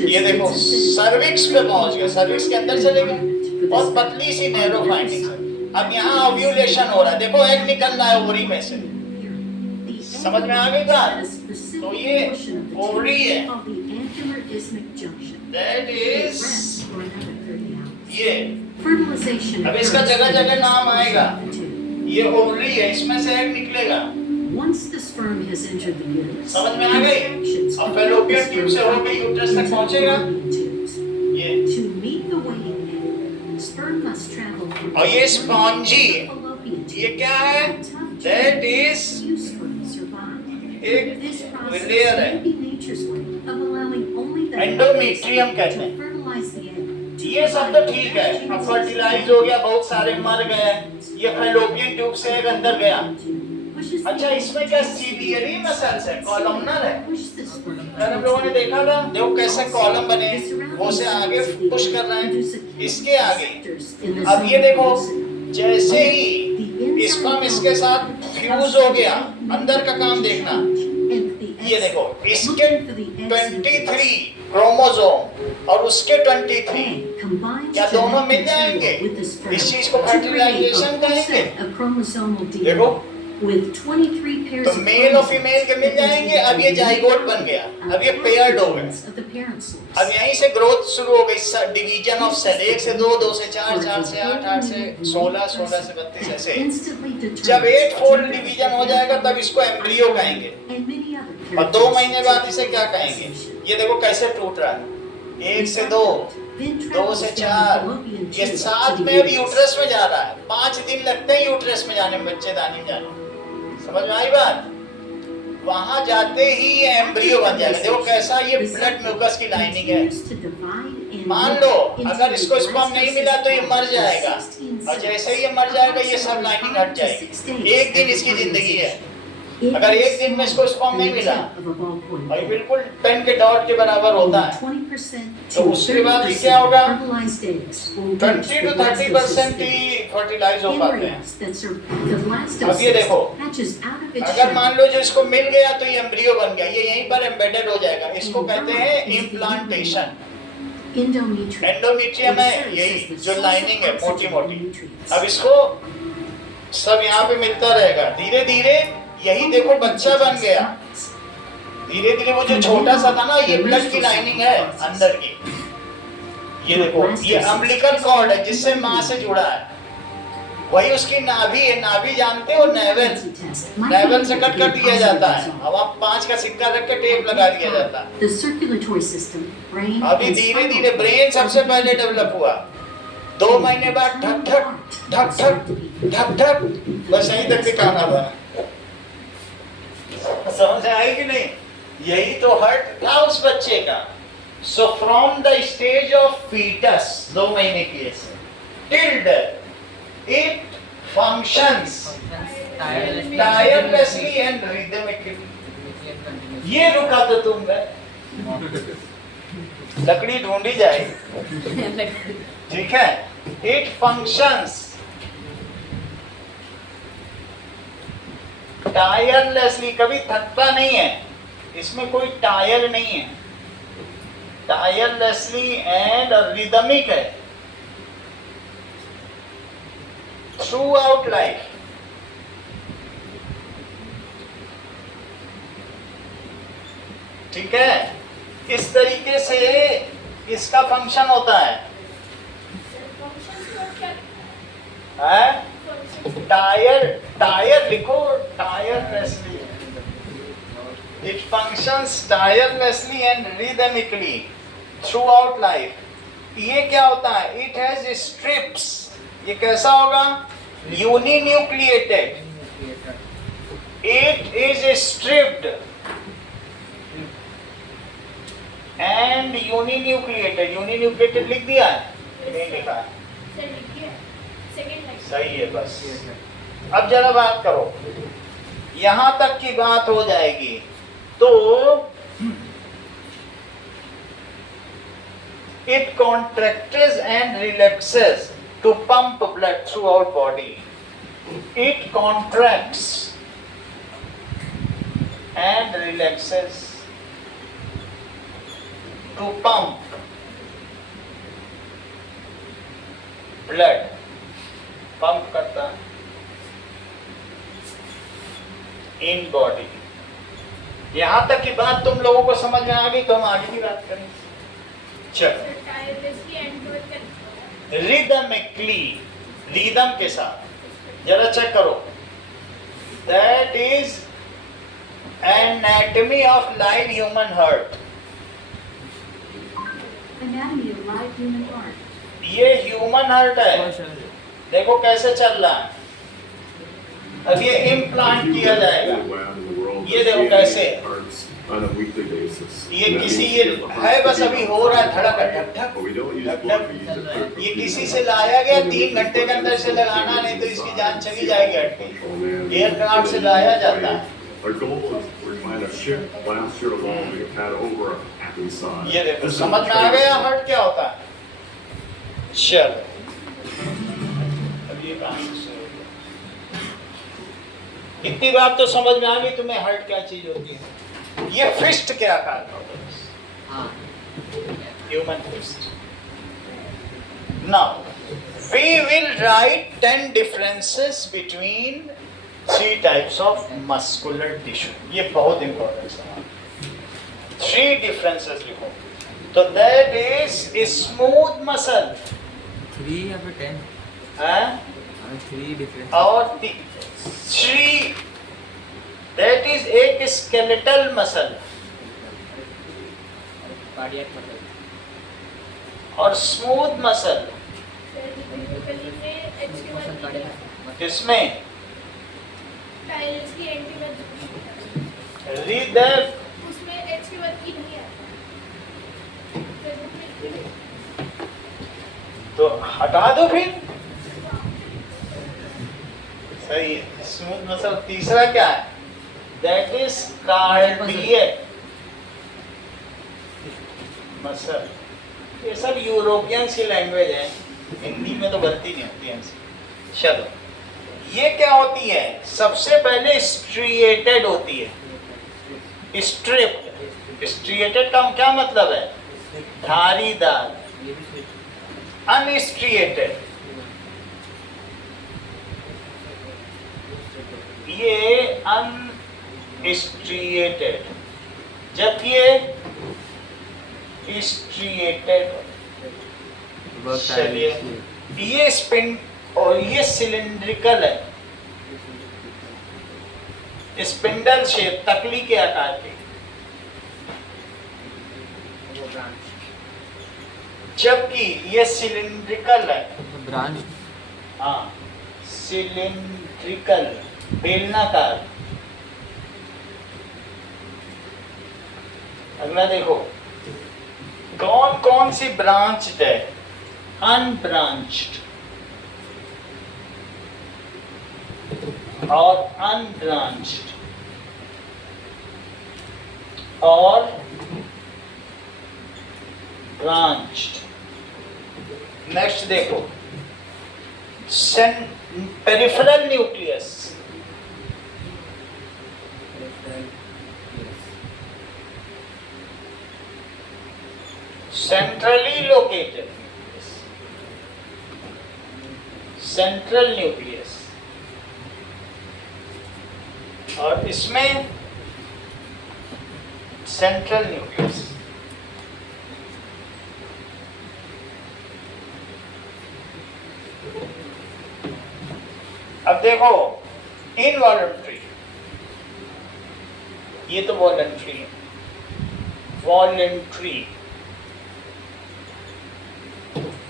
ये देखो सर्विक्स पे पहुंच गए, सर्विक्स के अंदर चले गए, बहुत पतली सी नैरो फाइंडिंग है। अब यहाँ ओव्यूलेशन हो रहा है, देखो एग निकल रहा है ओवरी में से, समझ में आ गई बात? तो ये ओवरी है, दैट इज ये। अब इसका जगह जगह नाम आएगा, ये ओवरी है, इसमें से एग निकलेगा, समझ में आ गई? अब फैलोपियन ट्यूब से होकर यूट्रस तक पहुंचेगा ये, और ये स्पॉन्जी, ये क्या है, दैट इज एक लेयर है, एंडोमेट्रियम कहते हैं। ये सब तो ठीक है, अब फर्टिलाइज हो गया, बहुत सारे मर गए, ये फैलोपियन ट्यूब से एक अंदर गया। अच्छा, इसमें क्या सीलियरी मसल्स है, कॉलमनर है, हम लोगों ने देखा था, देखो कैसे कॉलम बने, वो से आगे पुश कर रहे हैं, इसके आगे। अब ये देखो, जैसे ही स्पर्म इसके साथ फ्यूज हो गया, अंदर का काम देखना, ये देखो इसके 23 क्रोमोसोम और उसके 23, क्या दोनों मिल जाएंगे? इस चीज को फर्टिलाइजेशन कहेंगे। देखो, तो मेल और फीमेल के मिल जाएंगे, अब ये जाइगोट बन गया, अब ये पेयर्ड हो गए, अब यहीं से ग्रोथ शुरू हो गई, डिवीजन ऑफ सेल, 1 से 2, 2 से 4, 4 से 8, 8 से 16, 16 से 32 ऐसे। जब 8 फोल्ड डिवीजन हो जाएगा तब इसको एम्ब्रियो कहेंगे, और 2 महीने बाद इसे क्या कहेंगे? ये देखो कैसे टूट रहा है, 1 से 2, 2 से 4, ये 7 में अभी यूट्रस में जा रहा है, 5 दिन लगते हैं यूट्रस में जाने में, बच्चेदानी जाने। समझ में आई बात? वहां जाते ही ये एम्ब्रियो बन जाएगा। देखो कैसा, ये ब्लड म्यूकस की लाइनिंग है, मान लो अगर इसको स्पर्म नहीं मिला तो ये मर जाएगा, और जैसे ही ये मर जाएगा ये सब लाइनिंग हट जाएगी। एक दिन इसकी जिंदगी है। अगर एक दिन में इसको स्पर्म नहीं मिला और ये बिल्कुल 10 के डॉट के बराबर होता है, तो उसके बाद ये क्या होगा, 20 to 30% ही फर्टिलाइज हो पाते हैं। अब ये देखो, अगर मान लो जो इसको मिल गया तो ये एम्ब्रियो बन गया, ये यहीं पर एम्बेडेड हो जाएगा। इसको कहते हैं इम्प्लांटेशन। एंडोमेट्रियम है यही जो लाइनिंग है मोटी मोटी। अब इसको सब यहाँ पे मिलता रहेगा, धीरे धीरे यही देखो बच्चा बन गया। धीरे धीरे वो जो छोटा सा था ना, ये ब्लड की लाइनिंग है अंदर की। ये देखो, ये अम्बिलिकल कॉर्ड है जिससे माँ से जुड़ा है, वही उसकी नाभि है। नाभि जानते हो, नेवल, नेवल से कट कर दिया जाता है। अब आप 5 का सिक्का रख के टेप लगा दिया जाता है। अभी धीरे धीरे ब्रेन सबसे पहले डेवलप हुआ, 2 महीने बाद ढक ढक ढक ढक ढक ढक, बस यहीं तक दिखाना था। समझ आई कि नहीं? यही तो हर्ट था उस बच्चे का। So from the stage of foetus, 2 महीने की ऐसे, till death it functions tirelessly and rhythmically. ये रुका तो तुम गए, लकड़ी ढूंढी जाएगी, ठीक है। इट फंक्शंस टायरलेसली, कभी थकता नहीं है, इसमें कोई टायर नहीं है। टायरलेसली एंड रिदमिक है थ्रू आउट लाइफ। ठीक है, इस तरीके से इसका फंक्शन होता है। टायर, टायर लिखो, tirelessly. It functions tirelessly and rhythmically throughout life. ये क्या होता है? It has strips. ये कैसा होगा? Uninucleated. It is stripped and uninucleated. Uninucleated लिख दिया है? नहीं लिखा है? सही है बस। अब जरा बात करो, यहां तक की बात हो जाएगी तो it contracts and relaxes to pump blood throughout body. It contracts and relaxes to pump blood, pump करता इन बॉडी। यहां तक की बात तुम लोगों को समझ में आ गई तो हम आगे की बात करें। चलो, रिदमिकली, रिदम के साथ जरा चेक करो। That is anatomy of live human heart. ये ह्यूमन हार्ट है, देखो कैसे चल रहा है। अब ये इम्प्लांट किया जाएगा, ये देखो कैसे, ये किसी ये है बस अभी हो रहा है, धड़क धक धक धक धक। ये किसी से लाया गया, 3 घंटे के अंदर से लगाना, नहीं तो इसकी जान चली जाएगी हटके। एयरक्राफ्ट से लाया जाता है। ये देखो, समझ में आ गया हार्ट क्या होता है? चलो, अब ये कहां से शुरू हो? इतनी बात तो समझ में आ गई तुम्हें, हार्ट क्या चीज होती है। ये फिस्ट क्या आकार का होता है? Human fist. Now we will write 10 differences between 3 types of muscular tissue. ये बहुत इंपॉर्टेंट सवाल। 3 differences लिखो। तो that is smooth muscle। 3 या फिर 10? हाँ? 3 difference। और 3 that is एक skeletal muscle कार्डियक मसल और smooth muscle। किसमें? हृदय। तो हटा दो फिर। सही है, स्मूथ मसल। तीसरा क्या है? That is cardiac muscle. ये सब यूरोपियन सी लैंग्वेज है, हिंदी में तो बनती नहीं होती है। चलो, ये क्या होती है? सबसे पहले स्ट्रिएटेड होती है, स्ट्रिप्ड। स्ट्रिएटेड का क्या मतलब है? धारीदार। अनस्ट्रिएटेड, ये अनस्ट्रिएटेड, जबकि ये स्ट्रिएटेड। चलिए, ये स्पिन और ये सिलिंड्रिकल है, स्पिंडल शेप, तकली के आकार की। जबकि ये सिलिंड्रिकल है, ब्रांच। हाँ, सिलिंड्रिकल, बेलनाकार। अगला देखो, कौन कौन सी ब्रांच्ड है? अनब्रांच्ड और अनब्रांच्ड और ब्रांच्ड। नेक्स्ट देखो, peripheral nucleus, centrally located, central nucleus, और इसमें सेंट्रल न्यूक्लियस। अब देखो, इनवॉलंटरी, ये तो वॉलंटरी है, वॉलंटरी,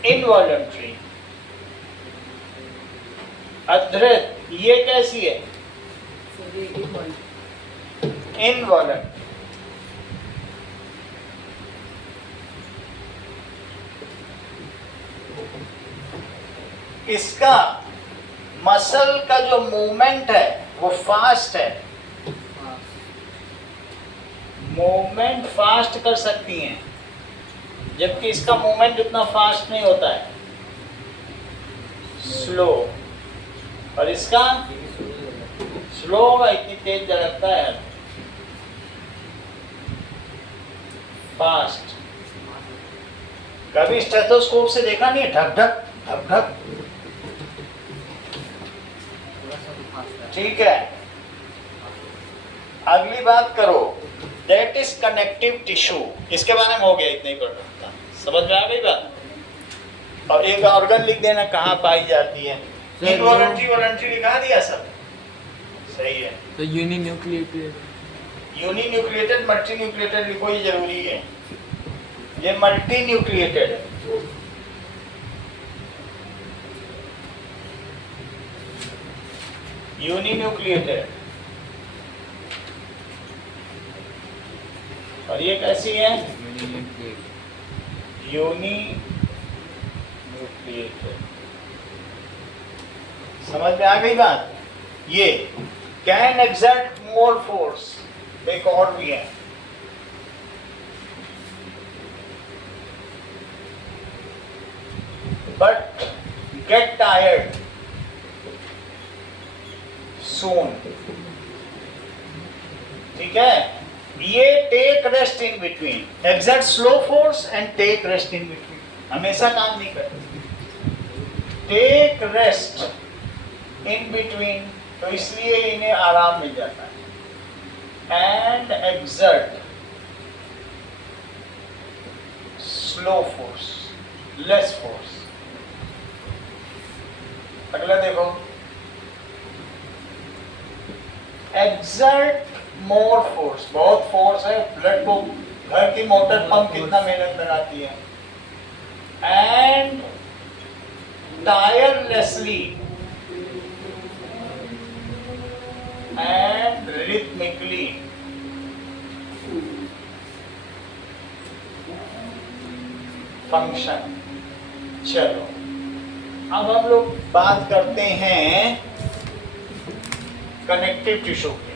इनवॉलंटरी, अधृत, ये कैसी है? इनवॉलंटरी। इसका मसल का जो मूवमेंट है वो फास्ट है, मूवमेंट फास्ट कर सकती हैं, जबकि इसका मूवमेंट उतना फास्ट नहीं होता है, स्लो। और इसका स्लो, इतनी तेज धड़कता है, फास्ट। कभी स्टेथोस्कोप से देखा नहीं है? धक धक धक धक, ठीक है। अगली बात करो, दैट इज कनेक्टिव टिश्यू। इसके बारे में हो गया, इतना ही पढ़ना, समझ में आ गई बात। और एक ऑर्गन लिख देना कहाँ पाई जाती है। इनवॉलंटरी वॉलंटरी लिखा दिया सब, सही है। तो यूनिन्यूक्लिएटेड, यूनिन्यूक्लिएटेड, मल्टी न्यूक्लिएटेड लिखो, ये जरूरी है। ये मल्टी न्यूक्लिएटेड है। यूनिन्यूक्लिएटेड, और ये कैसी है? यूनिन्यूक्लिएटेड। समझ में आ गई बात। ये कैन एक्सर्ट मोर फोर्स, एक और भी है, बट गेट टायर्ड सून, ठीक है। ये take rest in between, exert slow force and take rest in between, हमेशा काम नहीं करते, टेक रेस्ट इन बिटवीन, तो इसलिए इन्हें आराम मिल जाता है। And exert slow force, less force. अगला देखो, एक्सर्ट मोर फोर्स, बहुत फोर्स है, ब्लड को, घर की मोटर पंप कितना मेहनत लगाती है। And tirelessly and rhythmically, function. चलो, अब हम लोग बात करते हैं कनेक्टिव टिश्यू की।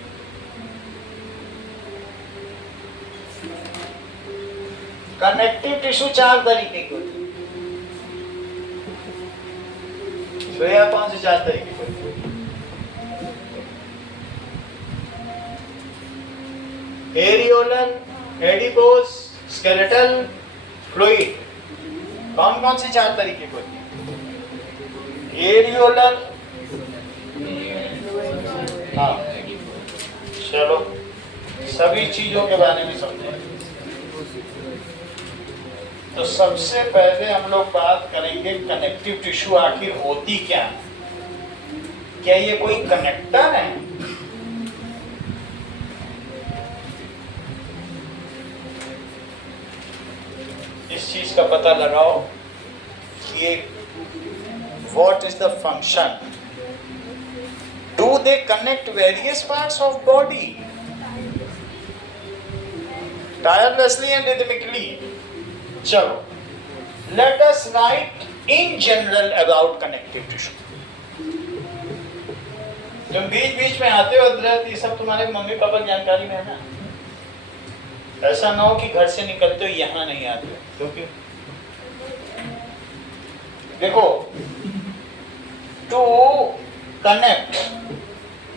कनेक्टिव टिश्यू 4 तरीके की होती है। श्रेया कौन से 4 तरीके की होती है? Areolar, adipose, skeletal, fluid. कौन कौन से 4 तरीके की होती है? एरियोलर, हाँ, चलो सभी चीजों के बारे में समझें। तो सबसे पहले हम लोग बात करेंगे कनेक्टिव टिश्यू आखिर होती क्या? क्या ये कोई कनेक्टर है? इस चीज का पता लगाओ कि ये what is the function. Do they connect various parts of body tirelessly and rhythmically? चलो, let us write in general about connective tissue. तुम बीच बीच में आते हो अदरत, ये सब तुम्हारे मम्मी पापा की जानकारी में है ना। ऐसा ना हो कि घर से निकलते हो यहाँ नहीं आते, क्योंकि देखो टू कनेक्ट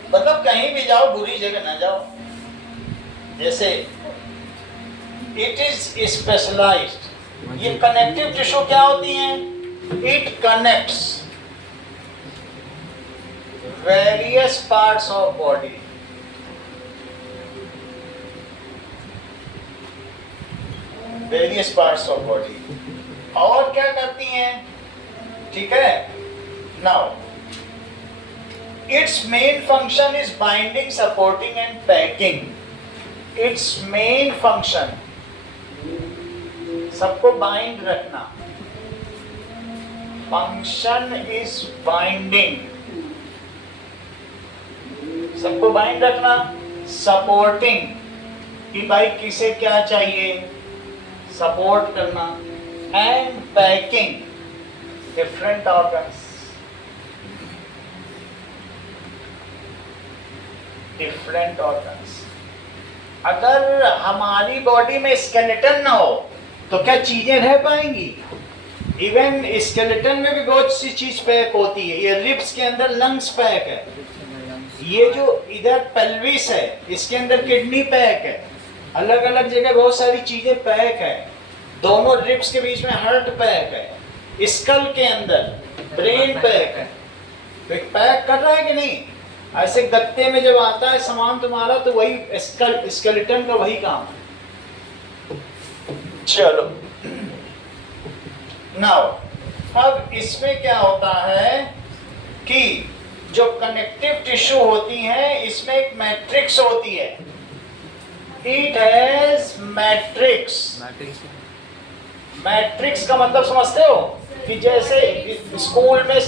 मतलब कहीं भी जाओ बुरी जगह ना जाओ। जैसे इट इज स्पेशलाइज्ड। ये कनेक्टिव टिश्यू क्या होती हैं? It connects various parts of body. Various parts of body. और क्या करती हैं? ठीक है, now it's main function is binding, supporting and packing. It's main function सबको बाइंड रखना। फंक्शन इज बाइंडिंग, सबको बाइंड रखना। सपोर्टिंग कि भाई किसे क्या चाहिए, सपोर्ट करना। And packing different organs, different organs. अगर हमारी बॉडी में स्केलेटन ना हो तो क्या चीजें रह पाएंगी? इवन स्केलेटन में भी बहुत सी चीज पैक होती है। ये रिब्स के अंदर लंग्स पैक है, ये जो इधर पेल्विस है इसके अंदर किडनी पैक है, अलग अलग जगह बहुत सारी चीजें पैक है। दोनों रिब्स के बीच में हार्ट पैक है, स्कल के अंदर ब्रेन पैक है। तो पैक कर रहा है कि नहीं? ऐसे गत्ते में जब आता है सामान तुम्हारा तो वही स्केलेटन का वही काम है। चलो नाउ अब इसमें क्या होता है कि जो कनेक्टिव टिश्यू होती है इसमें एक मैट्रिक्स होती है। It has matrix. मैट्रिक्स का मतलब समझते हो कि जैसे स्कूल में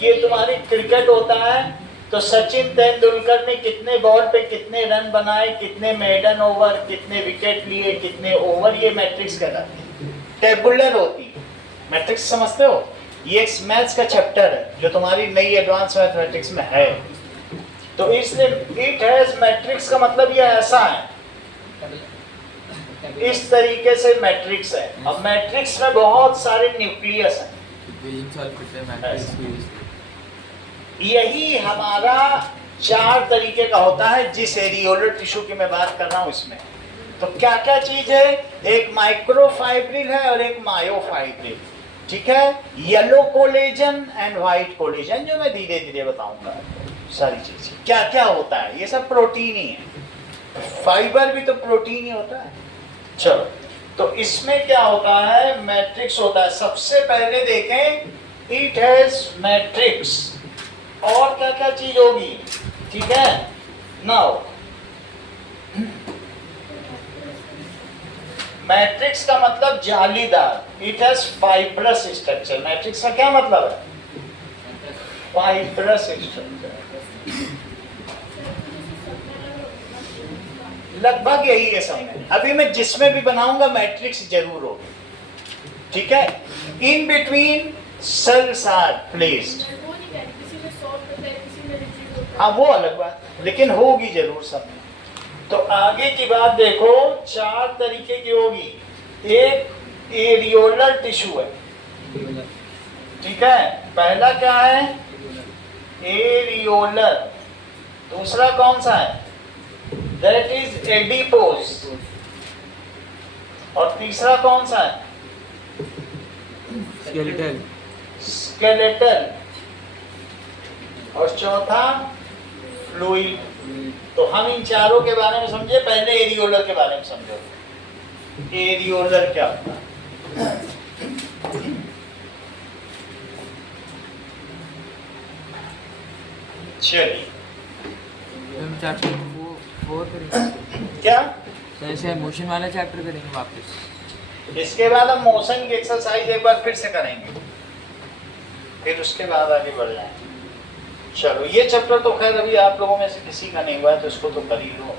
ये तुम्हारी क्रिकेट होता है तो सचिन तेंदुलकर ने कितने बॉल पे कितने रन बनाए, कितने मेडन ओवर, कितने विकेट लिए, कितने ओवर, ये मैट्रिक्स कहलाती है। टेबुलर होती है मैट्रिक्स, समझते हो? ये एक मैथ्स का चैप्टर है जो तुम्हारी नई एडवांस मैथमेटिक्स में है। तो इसलिए इट हैज मैट्रिक्स का मतलब ये ऐसा है, इस तरीके से मैट्रिक्स है। अब मैट्रिक्स में बहुत सारे न्यूक्लियस हैं। यही हमारा 4 तरीके का होता है जिस एरियोलर टिश्यू की मैं बात कर रहा हूँ इसमें। तो क्या क्या चीज है? एक माइक्रोफाइब्रिल है और एक मायोफाइब्रिल। ठीक है, yellow collagen and white collagen, जो मैं धीरे धीरे बताऊंगा सारी चीजें क्या क्या होता है। ये सब प्रोटीन ही है, फाइबर भी तो प्रोटीन ही होता है। चलो, तो इसमें क्या होता है? मैट्रिक्स होता है। सबसे पहले देखें, इट हैज मैट्रिक्स। और क्या क्या चीज होगी? ठीक है, नाउ मैट्रिक्स का मतलब जालीदार। It has fibrous structure. Matrix का क्या मतलब है? Fibrous structure. लगभग यही है सब। अभी मैं जिसमें भी बनाऊंगा मैट्रिक्स जरूर होगी। ठीक है, in between cells are placed. वो नहीं कह रही, किसी में soft होता है, किसी में rigid होता है। हाँ वो अलग बात, लेकिन होगी जरूर सब में। तो आगे की बात देखो, 4 तरीके की होगी। एक एरियोलर टिश्यू है, ठीक है, पहला क्या है, एरियोलर। दूसरा कौन सा है, दैट इज एडिपोज। और तीसरा कौन सा है, स्केलेटल। स्केलेटल। और चौथा फ्लूइड। तो हम इन चारों के बारे में समझे, पहले एरियोलर के बारे में समझो। एरियोलर क्या होता है, चलिए चैप्टर 4 करेंगे क्या, ऐसे मोशन वाला चैप्टर करेंगे वापस। इसके बाद हम मोशन की एक्सरसाइज एक बार फिर से करेंगे, फिर उसके बाद आगे बढ़ जाएंगे। चलो ये चैप्टर तो खैर अभी आप लोगों में से किसी का नहीं हुआ है, तो इसको तो कर ही लो।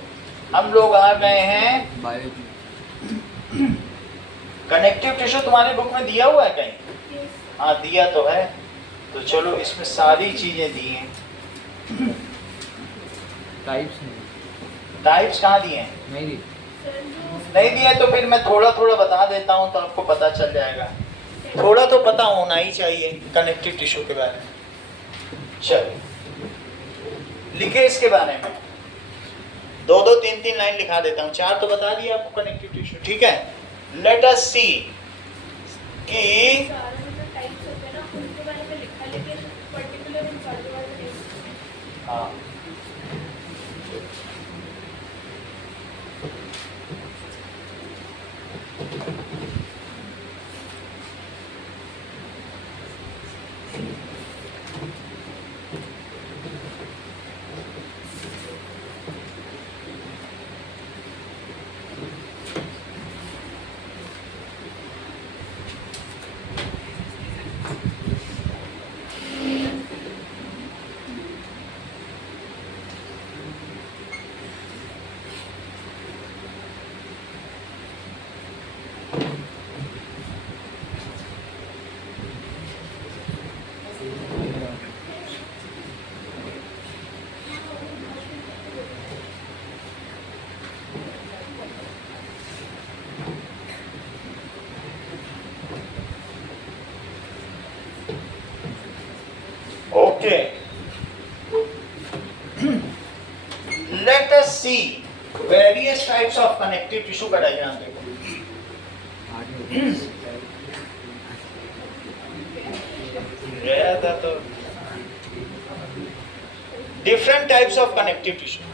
हम लोग आ गए हैं बायोलॉजी। कनेक्टिव टिश्यू, तुम्हारी बुक में दिया हुआ है कहीं, Yes. हाँ दिया तो है। तो चलो इसमें सारी चीजें दी हैं। टाइप्स नहीं टाइप्स कहाँ दिए हैं, नहीं दी। Sir, जो नहीं दिए तो फिर मैं थोड़ा थोड़ा बता देता हूँ, तो आपको पता चल जाएगा। थोड़ा तो पता होना ही चाहिए कनेक्टिव टिश्यू के बारे में। चलो लिखे इसके बारे में, 2-2, 3-3 लाइन लिखा देता हूँ। 4 तो बता दिया आपको कनेक्टिव टिश्यू, ठीक है। लेट अस सी कि सारे जो types होते हैं ना, उनके बारे में लिखा, लेकिन particular उन सारे के बारे में नहीं। हाँ Okay. Let us see various types of connective tissue का डायग्राम देखो। गया था तो different types of connective tissue।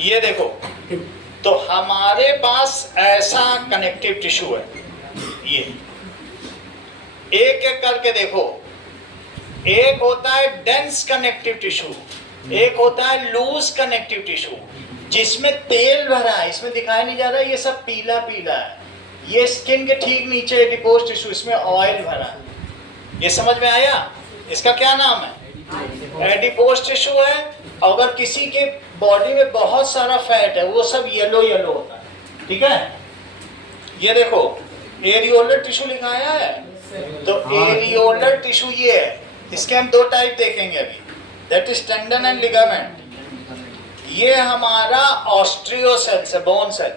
ये देखो, तो हमारे पास ऐसा कनेक्टिव टिश्यू है, ये एक एक करके देखो। एक होता है डेंस कनेक्टिव टिश्यू, एक होता है लूज कनेक्टिव टिश्यू जिसमें तेल भरा है, इसमें दिखाई नहीं जा रहा है, ये सब पीला पीला है। ये स्किन के ठीक नीचे एडिपोज टिश्यू, इसमें ऑयल भरा है। ये समझ में आया, इसका क्या नाम है, एडिपोज टिश्यू है। अगर किसी के बॉडी में बहुत सारा फैट है, वो सब येलो येलो होता है, ठीक है। ये देखो एरियोलर टिश्यू लिखाया है, तो एरियोलर टिश्यू ये है। इसके हम 2 टाइप देखेंगे अभी, that is tendon and ligament. ये हमारा ऑस्ट्रियोसेल्स है, बोन सेल,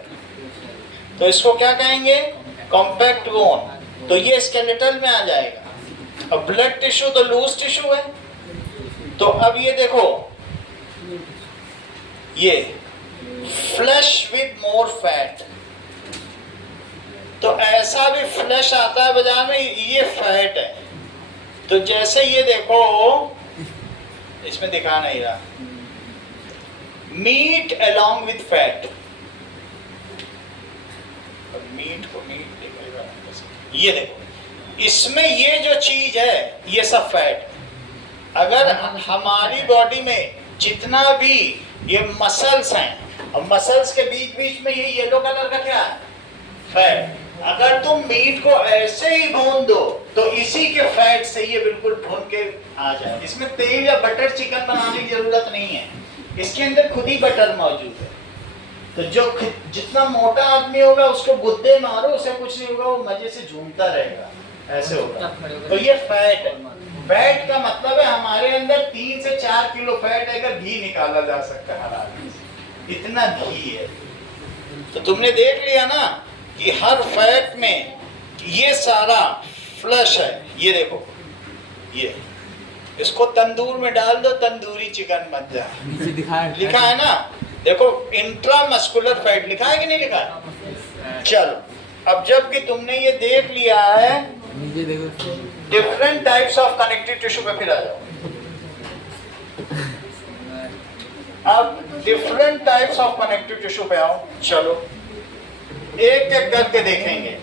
तो इसको क्या कहेंगे, कॉम्पैक्ट बोन। तो ये स्केलेटल में आ जाएगा। अब ब्लड टिश्यू तो लूज टिश्यू है। तो अब ये देखो, ये फ्लैश विद मोर फैट, तो ऐसा भी फ्लैश आता है बाजार में, ये फैट है। तो जैसे ये देखो, इसमें दिखा नहीं रहा, meat along with fat, meat को मीट दिखेगा, ये देखो इसमें ये जो चीज है ये सब फैट। अगर हमारी बॉडी में जितना भी ये मसल्स हैं, और मसल्स के बीच बीच में ये येलो कलर का क्या है, फैट। अगर तुम मीट को ऐसे ही भून दो तो इसी के फैट से ये बिल्कुल भून के आ जाए। इसमें तेल या बटर चिकन बनाने की जरूरत नहीं है, इसके अंदर खुद ही बटर मौजूद है। तो जितना मोटा आदमी होगा उसको गुद्दे मारो, उसे कुछ नहीं होगा, वो मजे से झूमता रहेगा, ऐसे होगा। तो ये फैट है। फैट का मतलब है हमारे अंदर 3 से 4 किलो फैट है, अगर घी निकाला जा सकता है हर आदमी से, इतना घी है। तो तुमने देख लिया ना कि हर फैट में ये सारा फ्लश है। ये देखो, ये इसको तंदूर में डाल दो, तंदूरी चिकन बन जाए। नीचे दिखाया लिखा है ना, देखो इंट्रामस्कुलर फैट लिखा है कि नहीं लिखा है। चलो, अब जब कि तुमने ये देख लिया है, नीचे देखो different types of connective tissue पे फिर आ जाओ। अब different types of connective tissue पे आओ। चलो एक एक करके देखेंगे।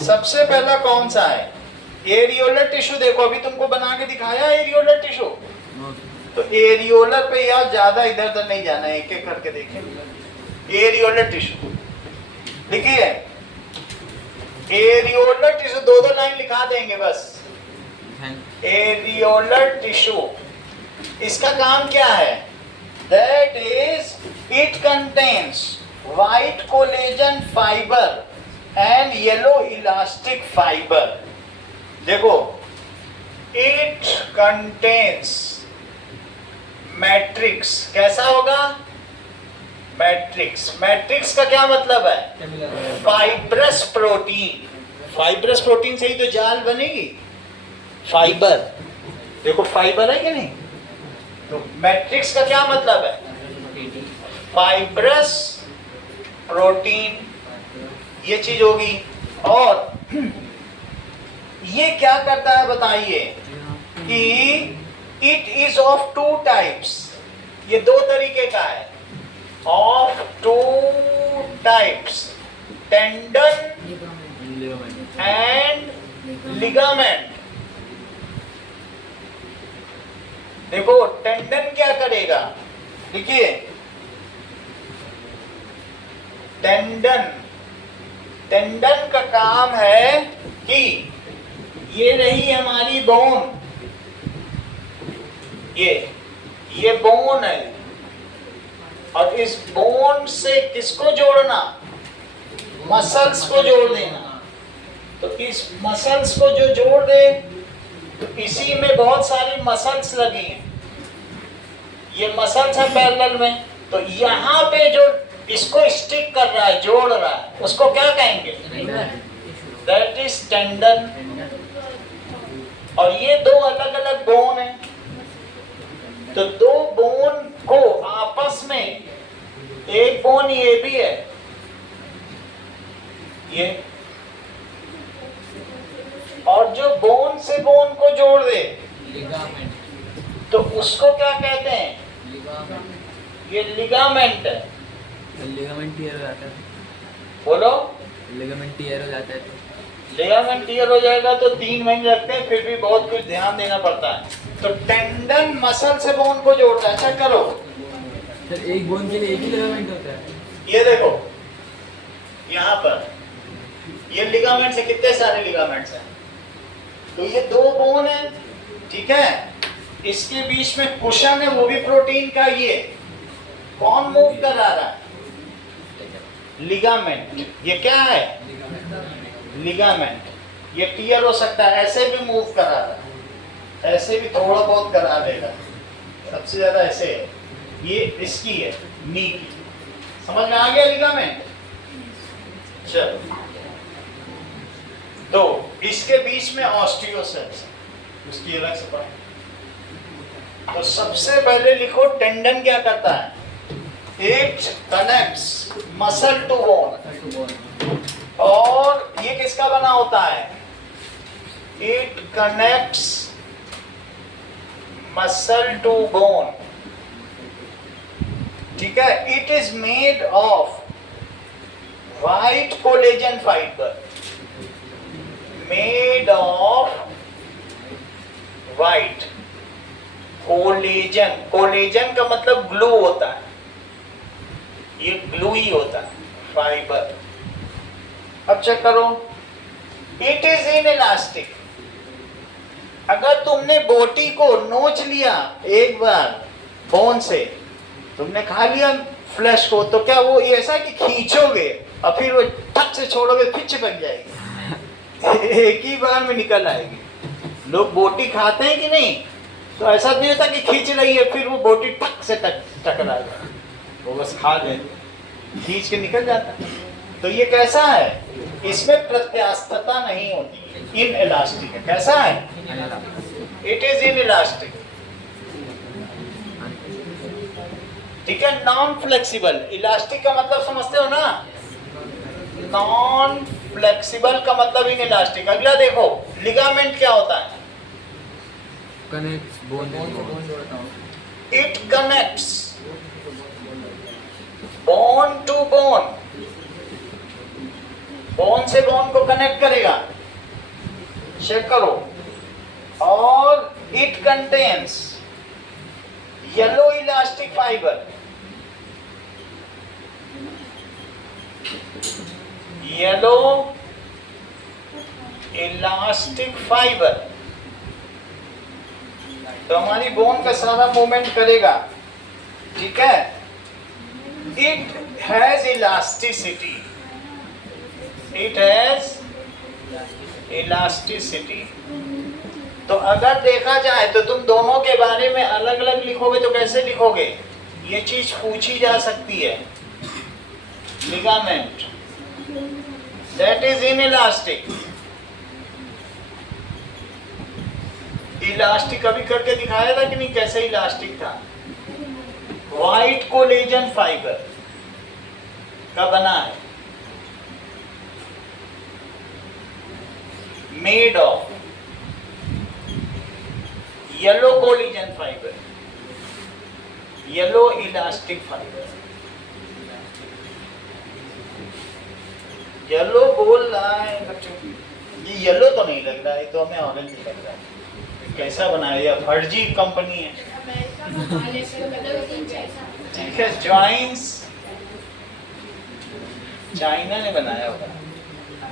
सबसे पहला कौन सा है? Areolar tissue. देखो अभी तुमको बना के दिखाया एरियोलर टिश्यू। तो एरियोलर पे यार ज्यादा इधर उधर नहीं जाना है, एक एक करके देखें। एरियोलर टिश्यू लिखिए, एरियोलर टिश्यू 2-2 लाइन लिखा देंगे बस। एरियोलर टिश्यू, इसका काम क्या है? That is it contains white collagen fibre and yellow elastic fibre. देखो, इट कंटेन्स मैट्रिक्स। कैसा होगा? मैट्रिक्स। मैट्रिक्स का क्या मतलब है? Fibrous protein. फाइब्रस प्रोटीन से ही तो जाल बनेगी, फाइबर। देखो फाइबर है कि नहीं? तो मैट्रिक्स का क्या मतलब है? फाइब्रस प्रोटीन, ये चीज होगी। और ये क्या करता है बताइए कि इट इज ऑफ 2 टाइप्स। ये 2 तरीके का है, of 2 types, tendon and ligament. देखो टेंडन क्या करेगा, देखिए टेंडन, टेंडन का काम है कि ये रही हमारी बोन, ये बोन है, और इस बोन से किसको जोड़ना? मसल्स को जोड़ देना। तो इस मसल्स को जो जोड़ दे, तो इसी में बहुत सारी मसल्स लगी हैं। ये मसल्स है पैरेलल में, तो यहाँ पे जो इसको स्टिक कर रहा है, जोड़ रहा है, उसको क्या कहेंगे? That is tendon. और ये 2 अलग अलग बोन है, तो 2 बोन को आपस में, एक बोन ये भी है, ये, और जो बोन से बोन को जोड़ दे तो उसको क्या कहते हैं? ये लिगामेंट है। लिगामेंट टियर हो जाता है। बोलो, लिगामेंट टियर हो जाता है। लिगामेंट टियर हो जाएगा तो 3 महीने लगते हैं, फिर भी बहुत कुछ ध्यान देना पड़ता है। तो टेंडन मसल से बोन को जोड़ता है। चेक करो, सर एक बोन के लिए एक ही लिगामेंट होता है। ये देखो यहाँ पर, ये लिगामेंट से कितने सारे लिगामेंट्स हैं? तो ये 2 बोन है, ठीक है। इसके बीच में कुशन है, वो भी प्रोटीन का। ये कौन मूव करा रहा है? लिगामेंट। ये क्या है? लिगामेंट। ये टियर हो सकता है, ऐसे भी मूव करा रहा है, ऐसे भी थोड़ा बहुत करा देगा, सबसे ज्यादा ऐसे है। ये इसकी है, नी की। समझ में आ गया लिगामेंट? चलो, तो इसके बीच में ऑस्टियोसेल्स, उसकी अलग से पढ़ें। तो सबसे पहले लिखो, टेंडन क्या करता है? It connects muscle to bone. और ये किसका बना होता है? It connects muscle to bone, ठीक है। It is made of white collagen fibre, made of white collagen. Collagen का मतलब ग्लू होता है, ये ग्लू ही होता है, फाइबर। अब चेक करो, इट इज इन इलास्टिक। अगर तुमने बोटी को नोच लिया एक बार बोन से, तुमने खा लिया फ्लैश को, तो क्या वो ये ऐसा है कि खींचोगे और फिर वो ठक से छोड़ोगे फिर चिपक जाएगी, एक ही बार में निकल आएगी। लोग बोटी खाते हैं कि नहीं, तो ऐसा नहीं होता कि खींच रही है फिर वो बोटी ठक से टकरा जाए, वो बस खा लेते, खींच के निकल जाता है। तो ये कैसा है, इसमें प्रत्यास्थता नहीं होती, इन इलास्टिक है। कैसा है, इट इज इन इलास्टिक, ठीक है। नॉन फ्लेक्सिबल, इलास्टिक का मतलब समझते हो ना, नॉन फ्लेक्सिबल का मतलब इन इलास्टिक। अगला देखो, लिगामेंट क्या होता है, connects bone, it connects bone to bone, bone से बोन को कनेक्ट करेगा, चेक करो। और it contains yellow elastic fibre, yellow elastic fibre, तो हमारी बोन का सारा मूवमेंट करेगा, ठीक है। It has elasticity, it has elasticity. तो अगर देखा जाए तो तुम दोनों के बारे में अलग अलग लिखोगे तो कैसे लिखोगे, ये चीज पूछी जा सकती है। Ligament that is inelastic, elastic कभी करके दिखाया था कि नहीं, कैसे इलास्टिक था। व्हाइट कोलेजन फाइबर का बना है, made of yellow collagen fibre, yellow elastic fibre. Yellow बोल रहा है बच्चों, ये येलो तो नहीं लग रहा है, तो हमें ऑरेंज लग रहा है। कैसा बनाया, फर्जी कंपनी है, अमेरिका का माल है, फिर मतलब कुछ ऐसा। ठीक है। जॉइंट्स चाइना ने बनाया होगा,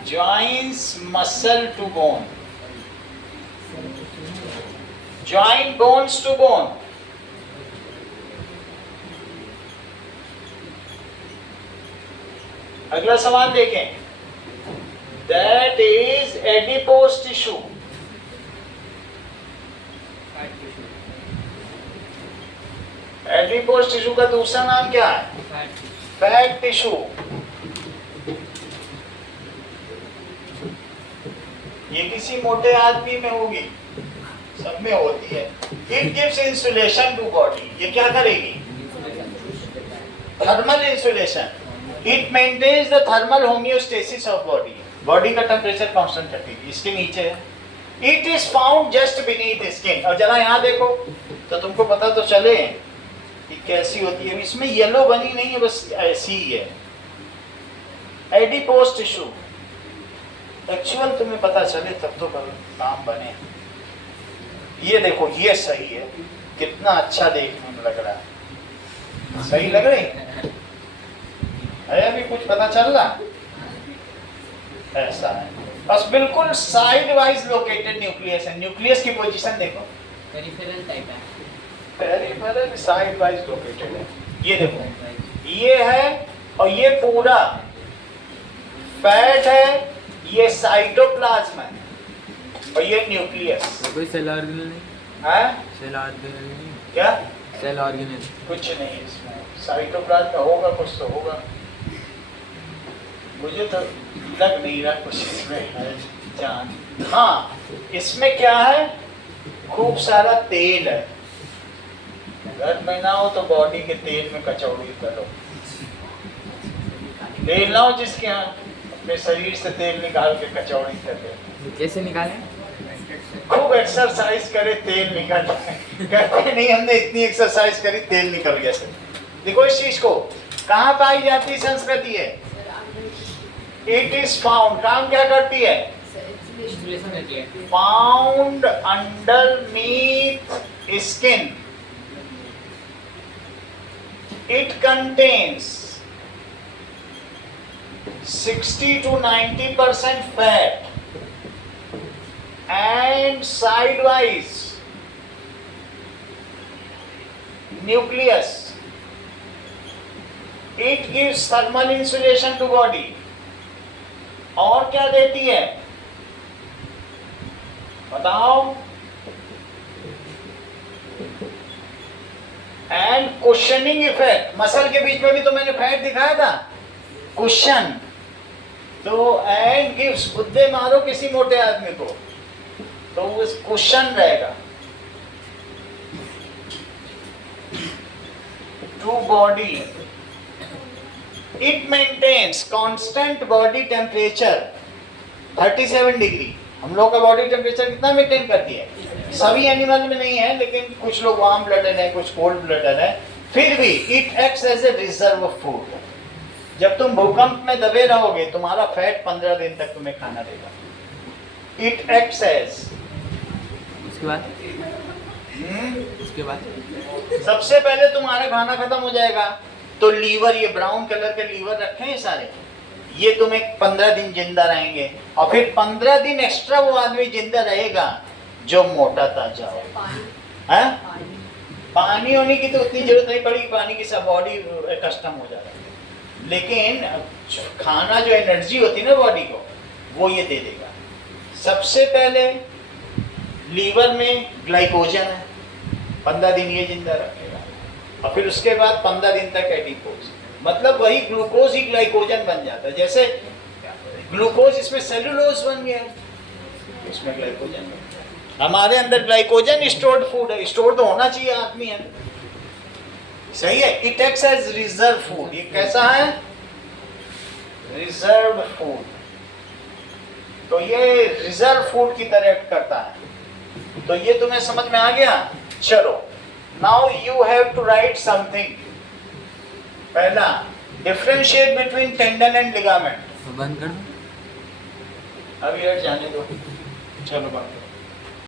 joints muscle to bone, joint bones to bone. अगला सवाल देखें, that is adipose tissue. Adipose tissue का दूसरा नाम क्या है, फैट टिश्यू। ये किसी मोटे आदमी में होगी, सब में होती है। It gives insulation to body, ये क्या करेगी, thermal insulation. It maintains the thermal homeostasis of body, body का टेम्परेचर कांस्टेंट रखेगी। इसके नीचे है, it is found just beneath skin. और जरा यहाँ देखो तो तुमको पता तो चले कि कैसी होती है। इसमें येलो बनी नहीं है, बस ऐसी ही है। एडिपोज टिश्यू, एक्चुअल तुम्हें पता चले तब तो नाम बने। ये देखो, ये सही है, कितना अच्छा देखने में लग रहा है, सही लग रही है, अभी कुछ पता चल रहा, ऐसा है। बस बिल्कुल साइड वाइज लोकेटेड न्यूक्लियस है। न्यूक्लियस की पोजीशन देखो, पेरिफेरल टाइप है, पेरिफेरल साइड वाइज लोकेटेड है। ये देखो, ये है और ये पूरा फैट है, ये साइटोप्लाज्म है और ये न्यूक्लियस। कोई सेल ऑर्गेनल नहीं है, सेल ऑर्गेनल नहीं, क्या सेल ऑर्गेनल कुछ नहीं इसमें। साइटोप्लाज्म का होगा, कुछ तो होगा, मुझे तो लग नहीं रहा कुछ इसमें है जान। हाँ, इसमें क्या है, खूब सारा तेल है। अगर मैं ना हो तो बॉडी के तेल में कचौड़ी करो, तेल ना हो जिसके यहाँ, अपने शरीर से तेल निकाल के कचौड़ी कर दे। कैसे निकालें, खूब एक्सरसाइज करे तेल निकल जाए। कहते नहीं हमने इतनी एक्सरसाइज करी तेल निकल गया। देखो इस चीज को कहाँ पाई जाती है, संस्कृति है। इट इज फाउंड, काम क्या करती है, found underneath skin. It contains 60 to 90% fat and sidewise nucleus it gives thermal insulation to body. और क्या देती है बताओ? एंड कुशनिंग इफेक्ट, मसल के बीच में भी तो मैंने फैट दिखाया था, कुशन। तो एंड गिव्स, बुद्धे मारो किसी मोटे आदमी को तो वो कुशन रहेगा to body. It maintains constant body temperature 37 degree. हम लोग का बॉडी टेम्परेचर कितना मेंटेन करती है? सभी एनिमल में नहीं है, लेकिन कुछ लोग वार्म ब्लडेड है, कुछ कोल्ड ब्लडेड है। फिर भी it acts as a reserve of food. जब तुम भूकंप में दबे रहोगे तुम्हारा फैट 15 दिन तक तुम्हें खाना देगा। इट एक्ट्स एज, उसके बाद सबसे पहले तुम्हारा खाना खत्म हो जाएगा तो लीवर, ये ब्राउन कलर के लीवर रखे हैं सारे, ये तुम्हें 15 दिन जिंदा रहेंगे। और फिर 15 दिन एक्स्ट्रा वो आदमी जिंदा रहेगा जो मोटा ताजा हो। पानी होने की तो उतनी जरूरत नहीं पड़ेगी, पानी की सब बॉडी कस्टम हो जाता है। लेकिन खाना जो एनर्जी होती है ना बॉडी को, वो ये दे देगा। सबसे पहले लीवर में ग्लाइकोजन है, 15 दिन ये जिंदा रखेगा। और फिर उसके बाद 15 दिन तक एडिपोज, मतलब वही ग्लूकोज ही ग्लाइकोजन बन जाता है। जैसे ग्लूकोज इसमें सेलुलोज बन गया, इसमें ग्लाइकोजन बन गया। हमारे अंदर ग्लाइकोजन स्टोर्ड फूड है, स्टोर तो होना चाहिए आदमी है, सही है। It acts as reserve food. ये कैसा है? Reserve food. तो ये रिजर्व फूड की तरह एक्ट करता है। तो ये तुम्हें समझ में आ गया? चलो, now you have to write something. पहला, differentiate between tendon and ligament. बंद कर दो। अभी यार जाने दो, चलो बात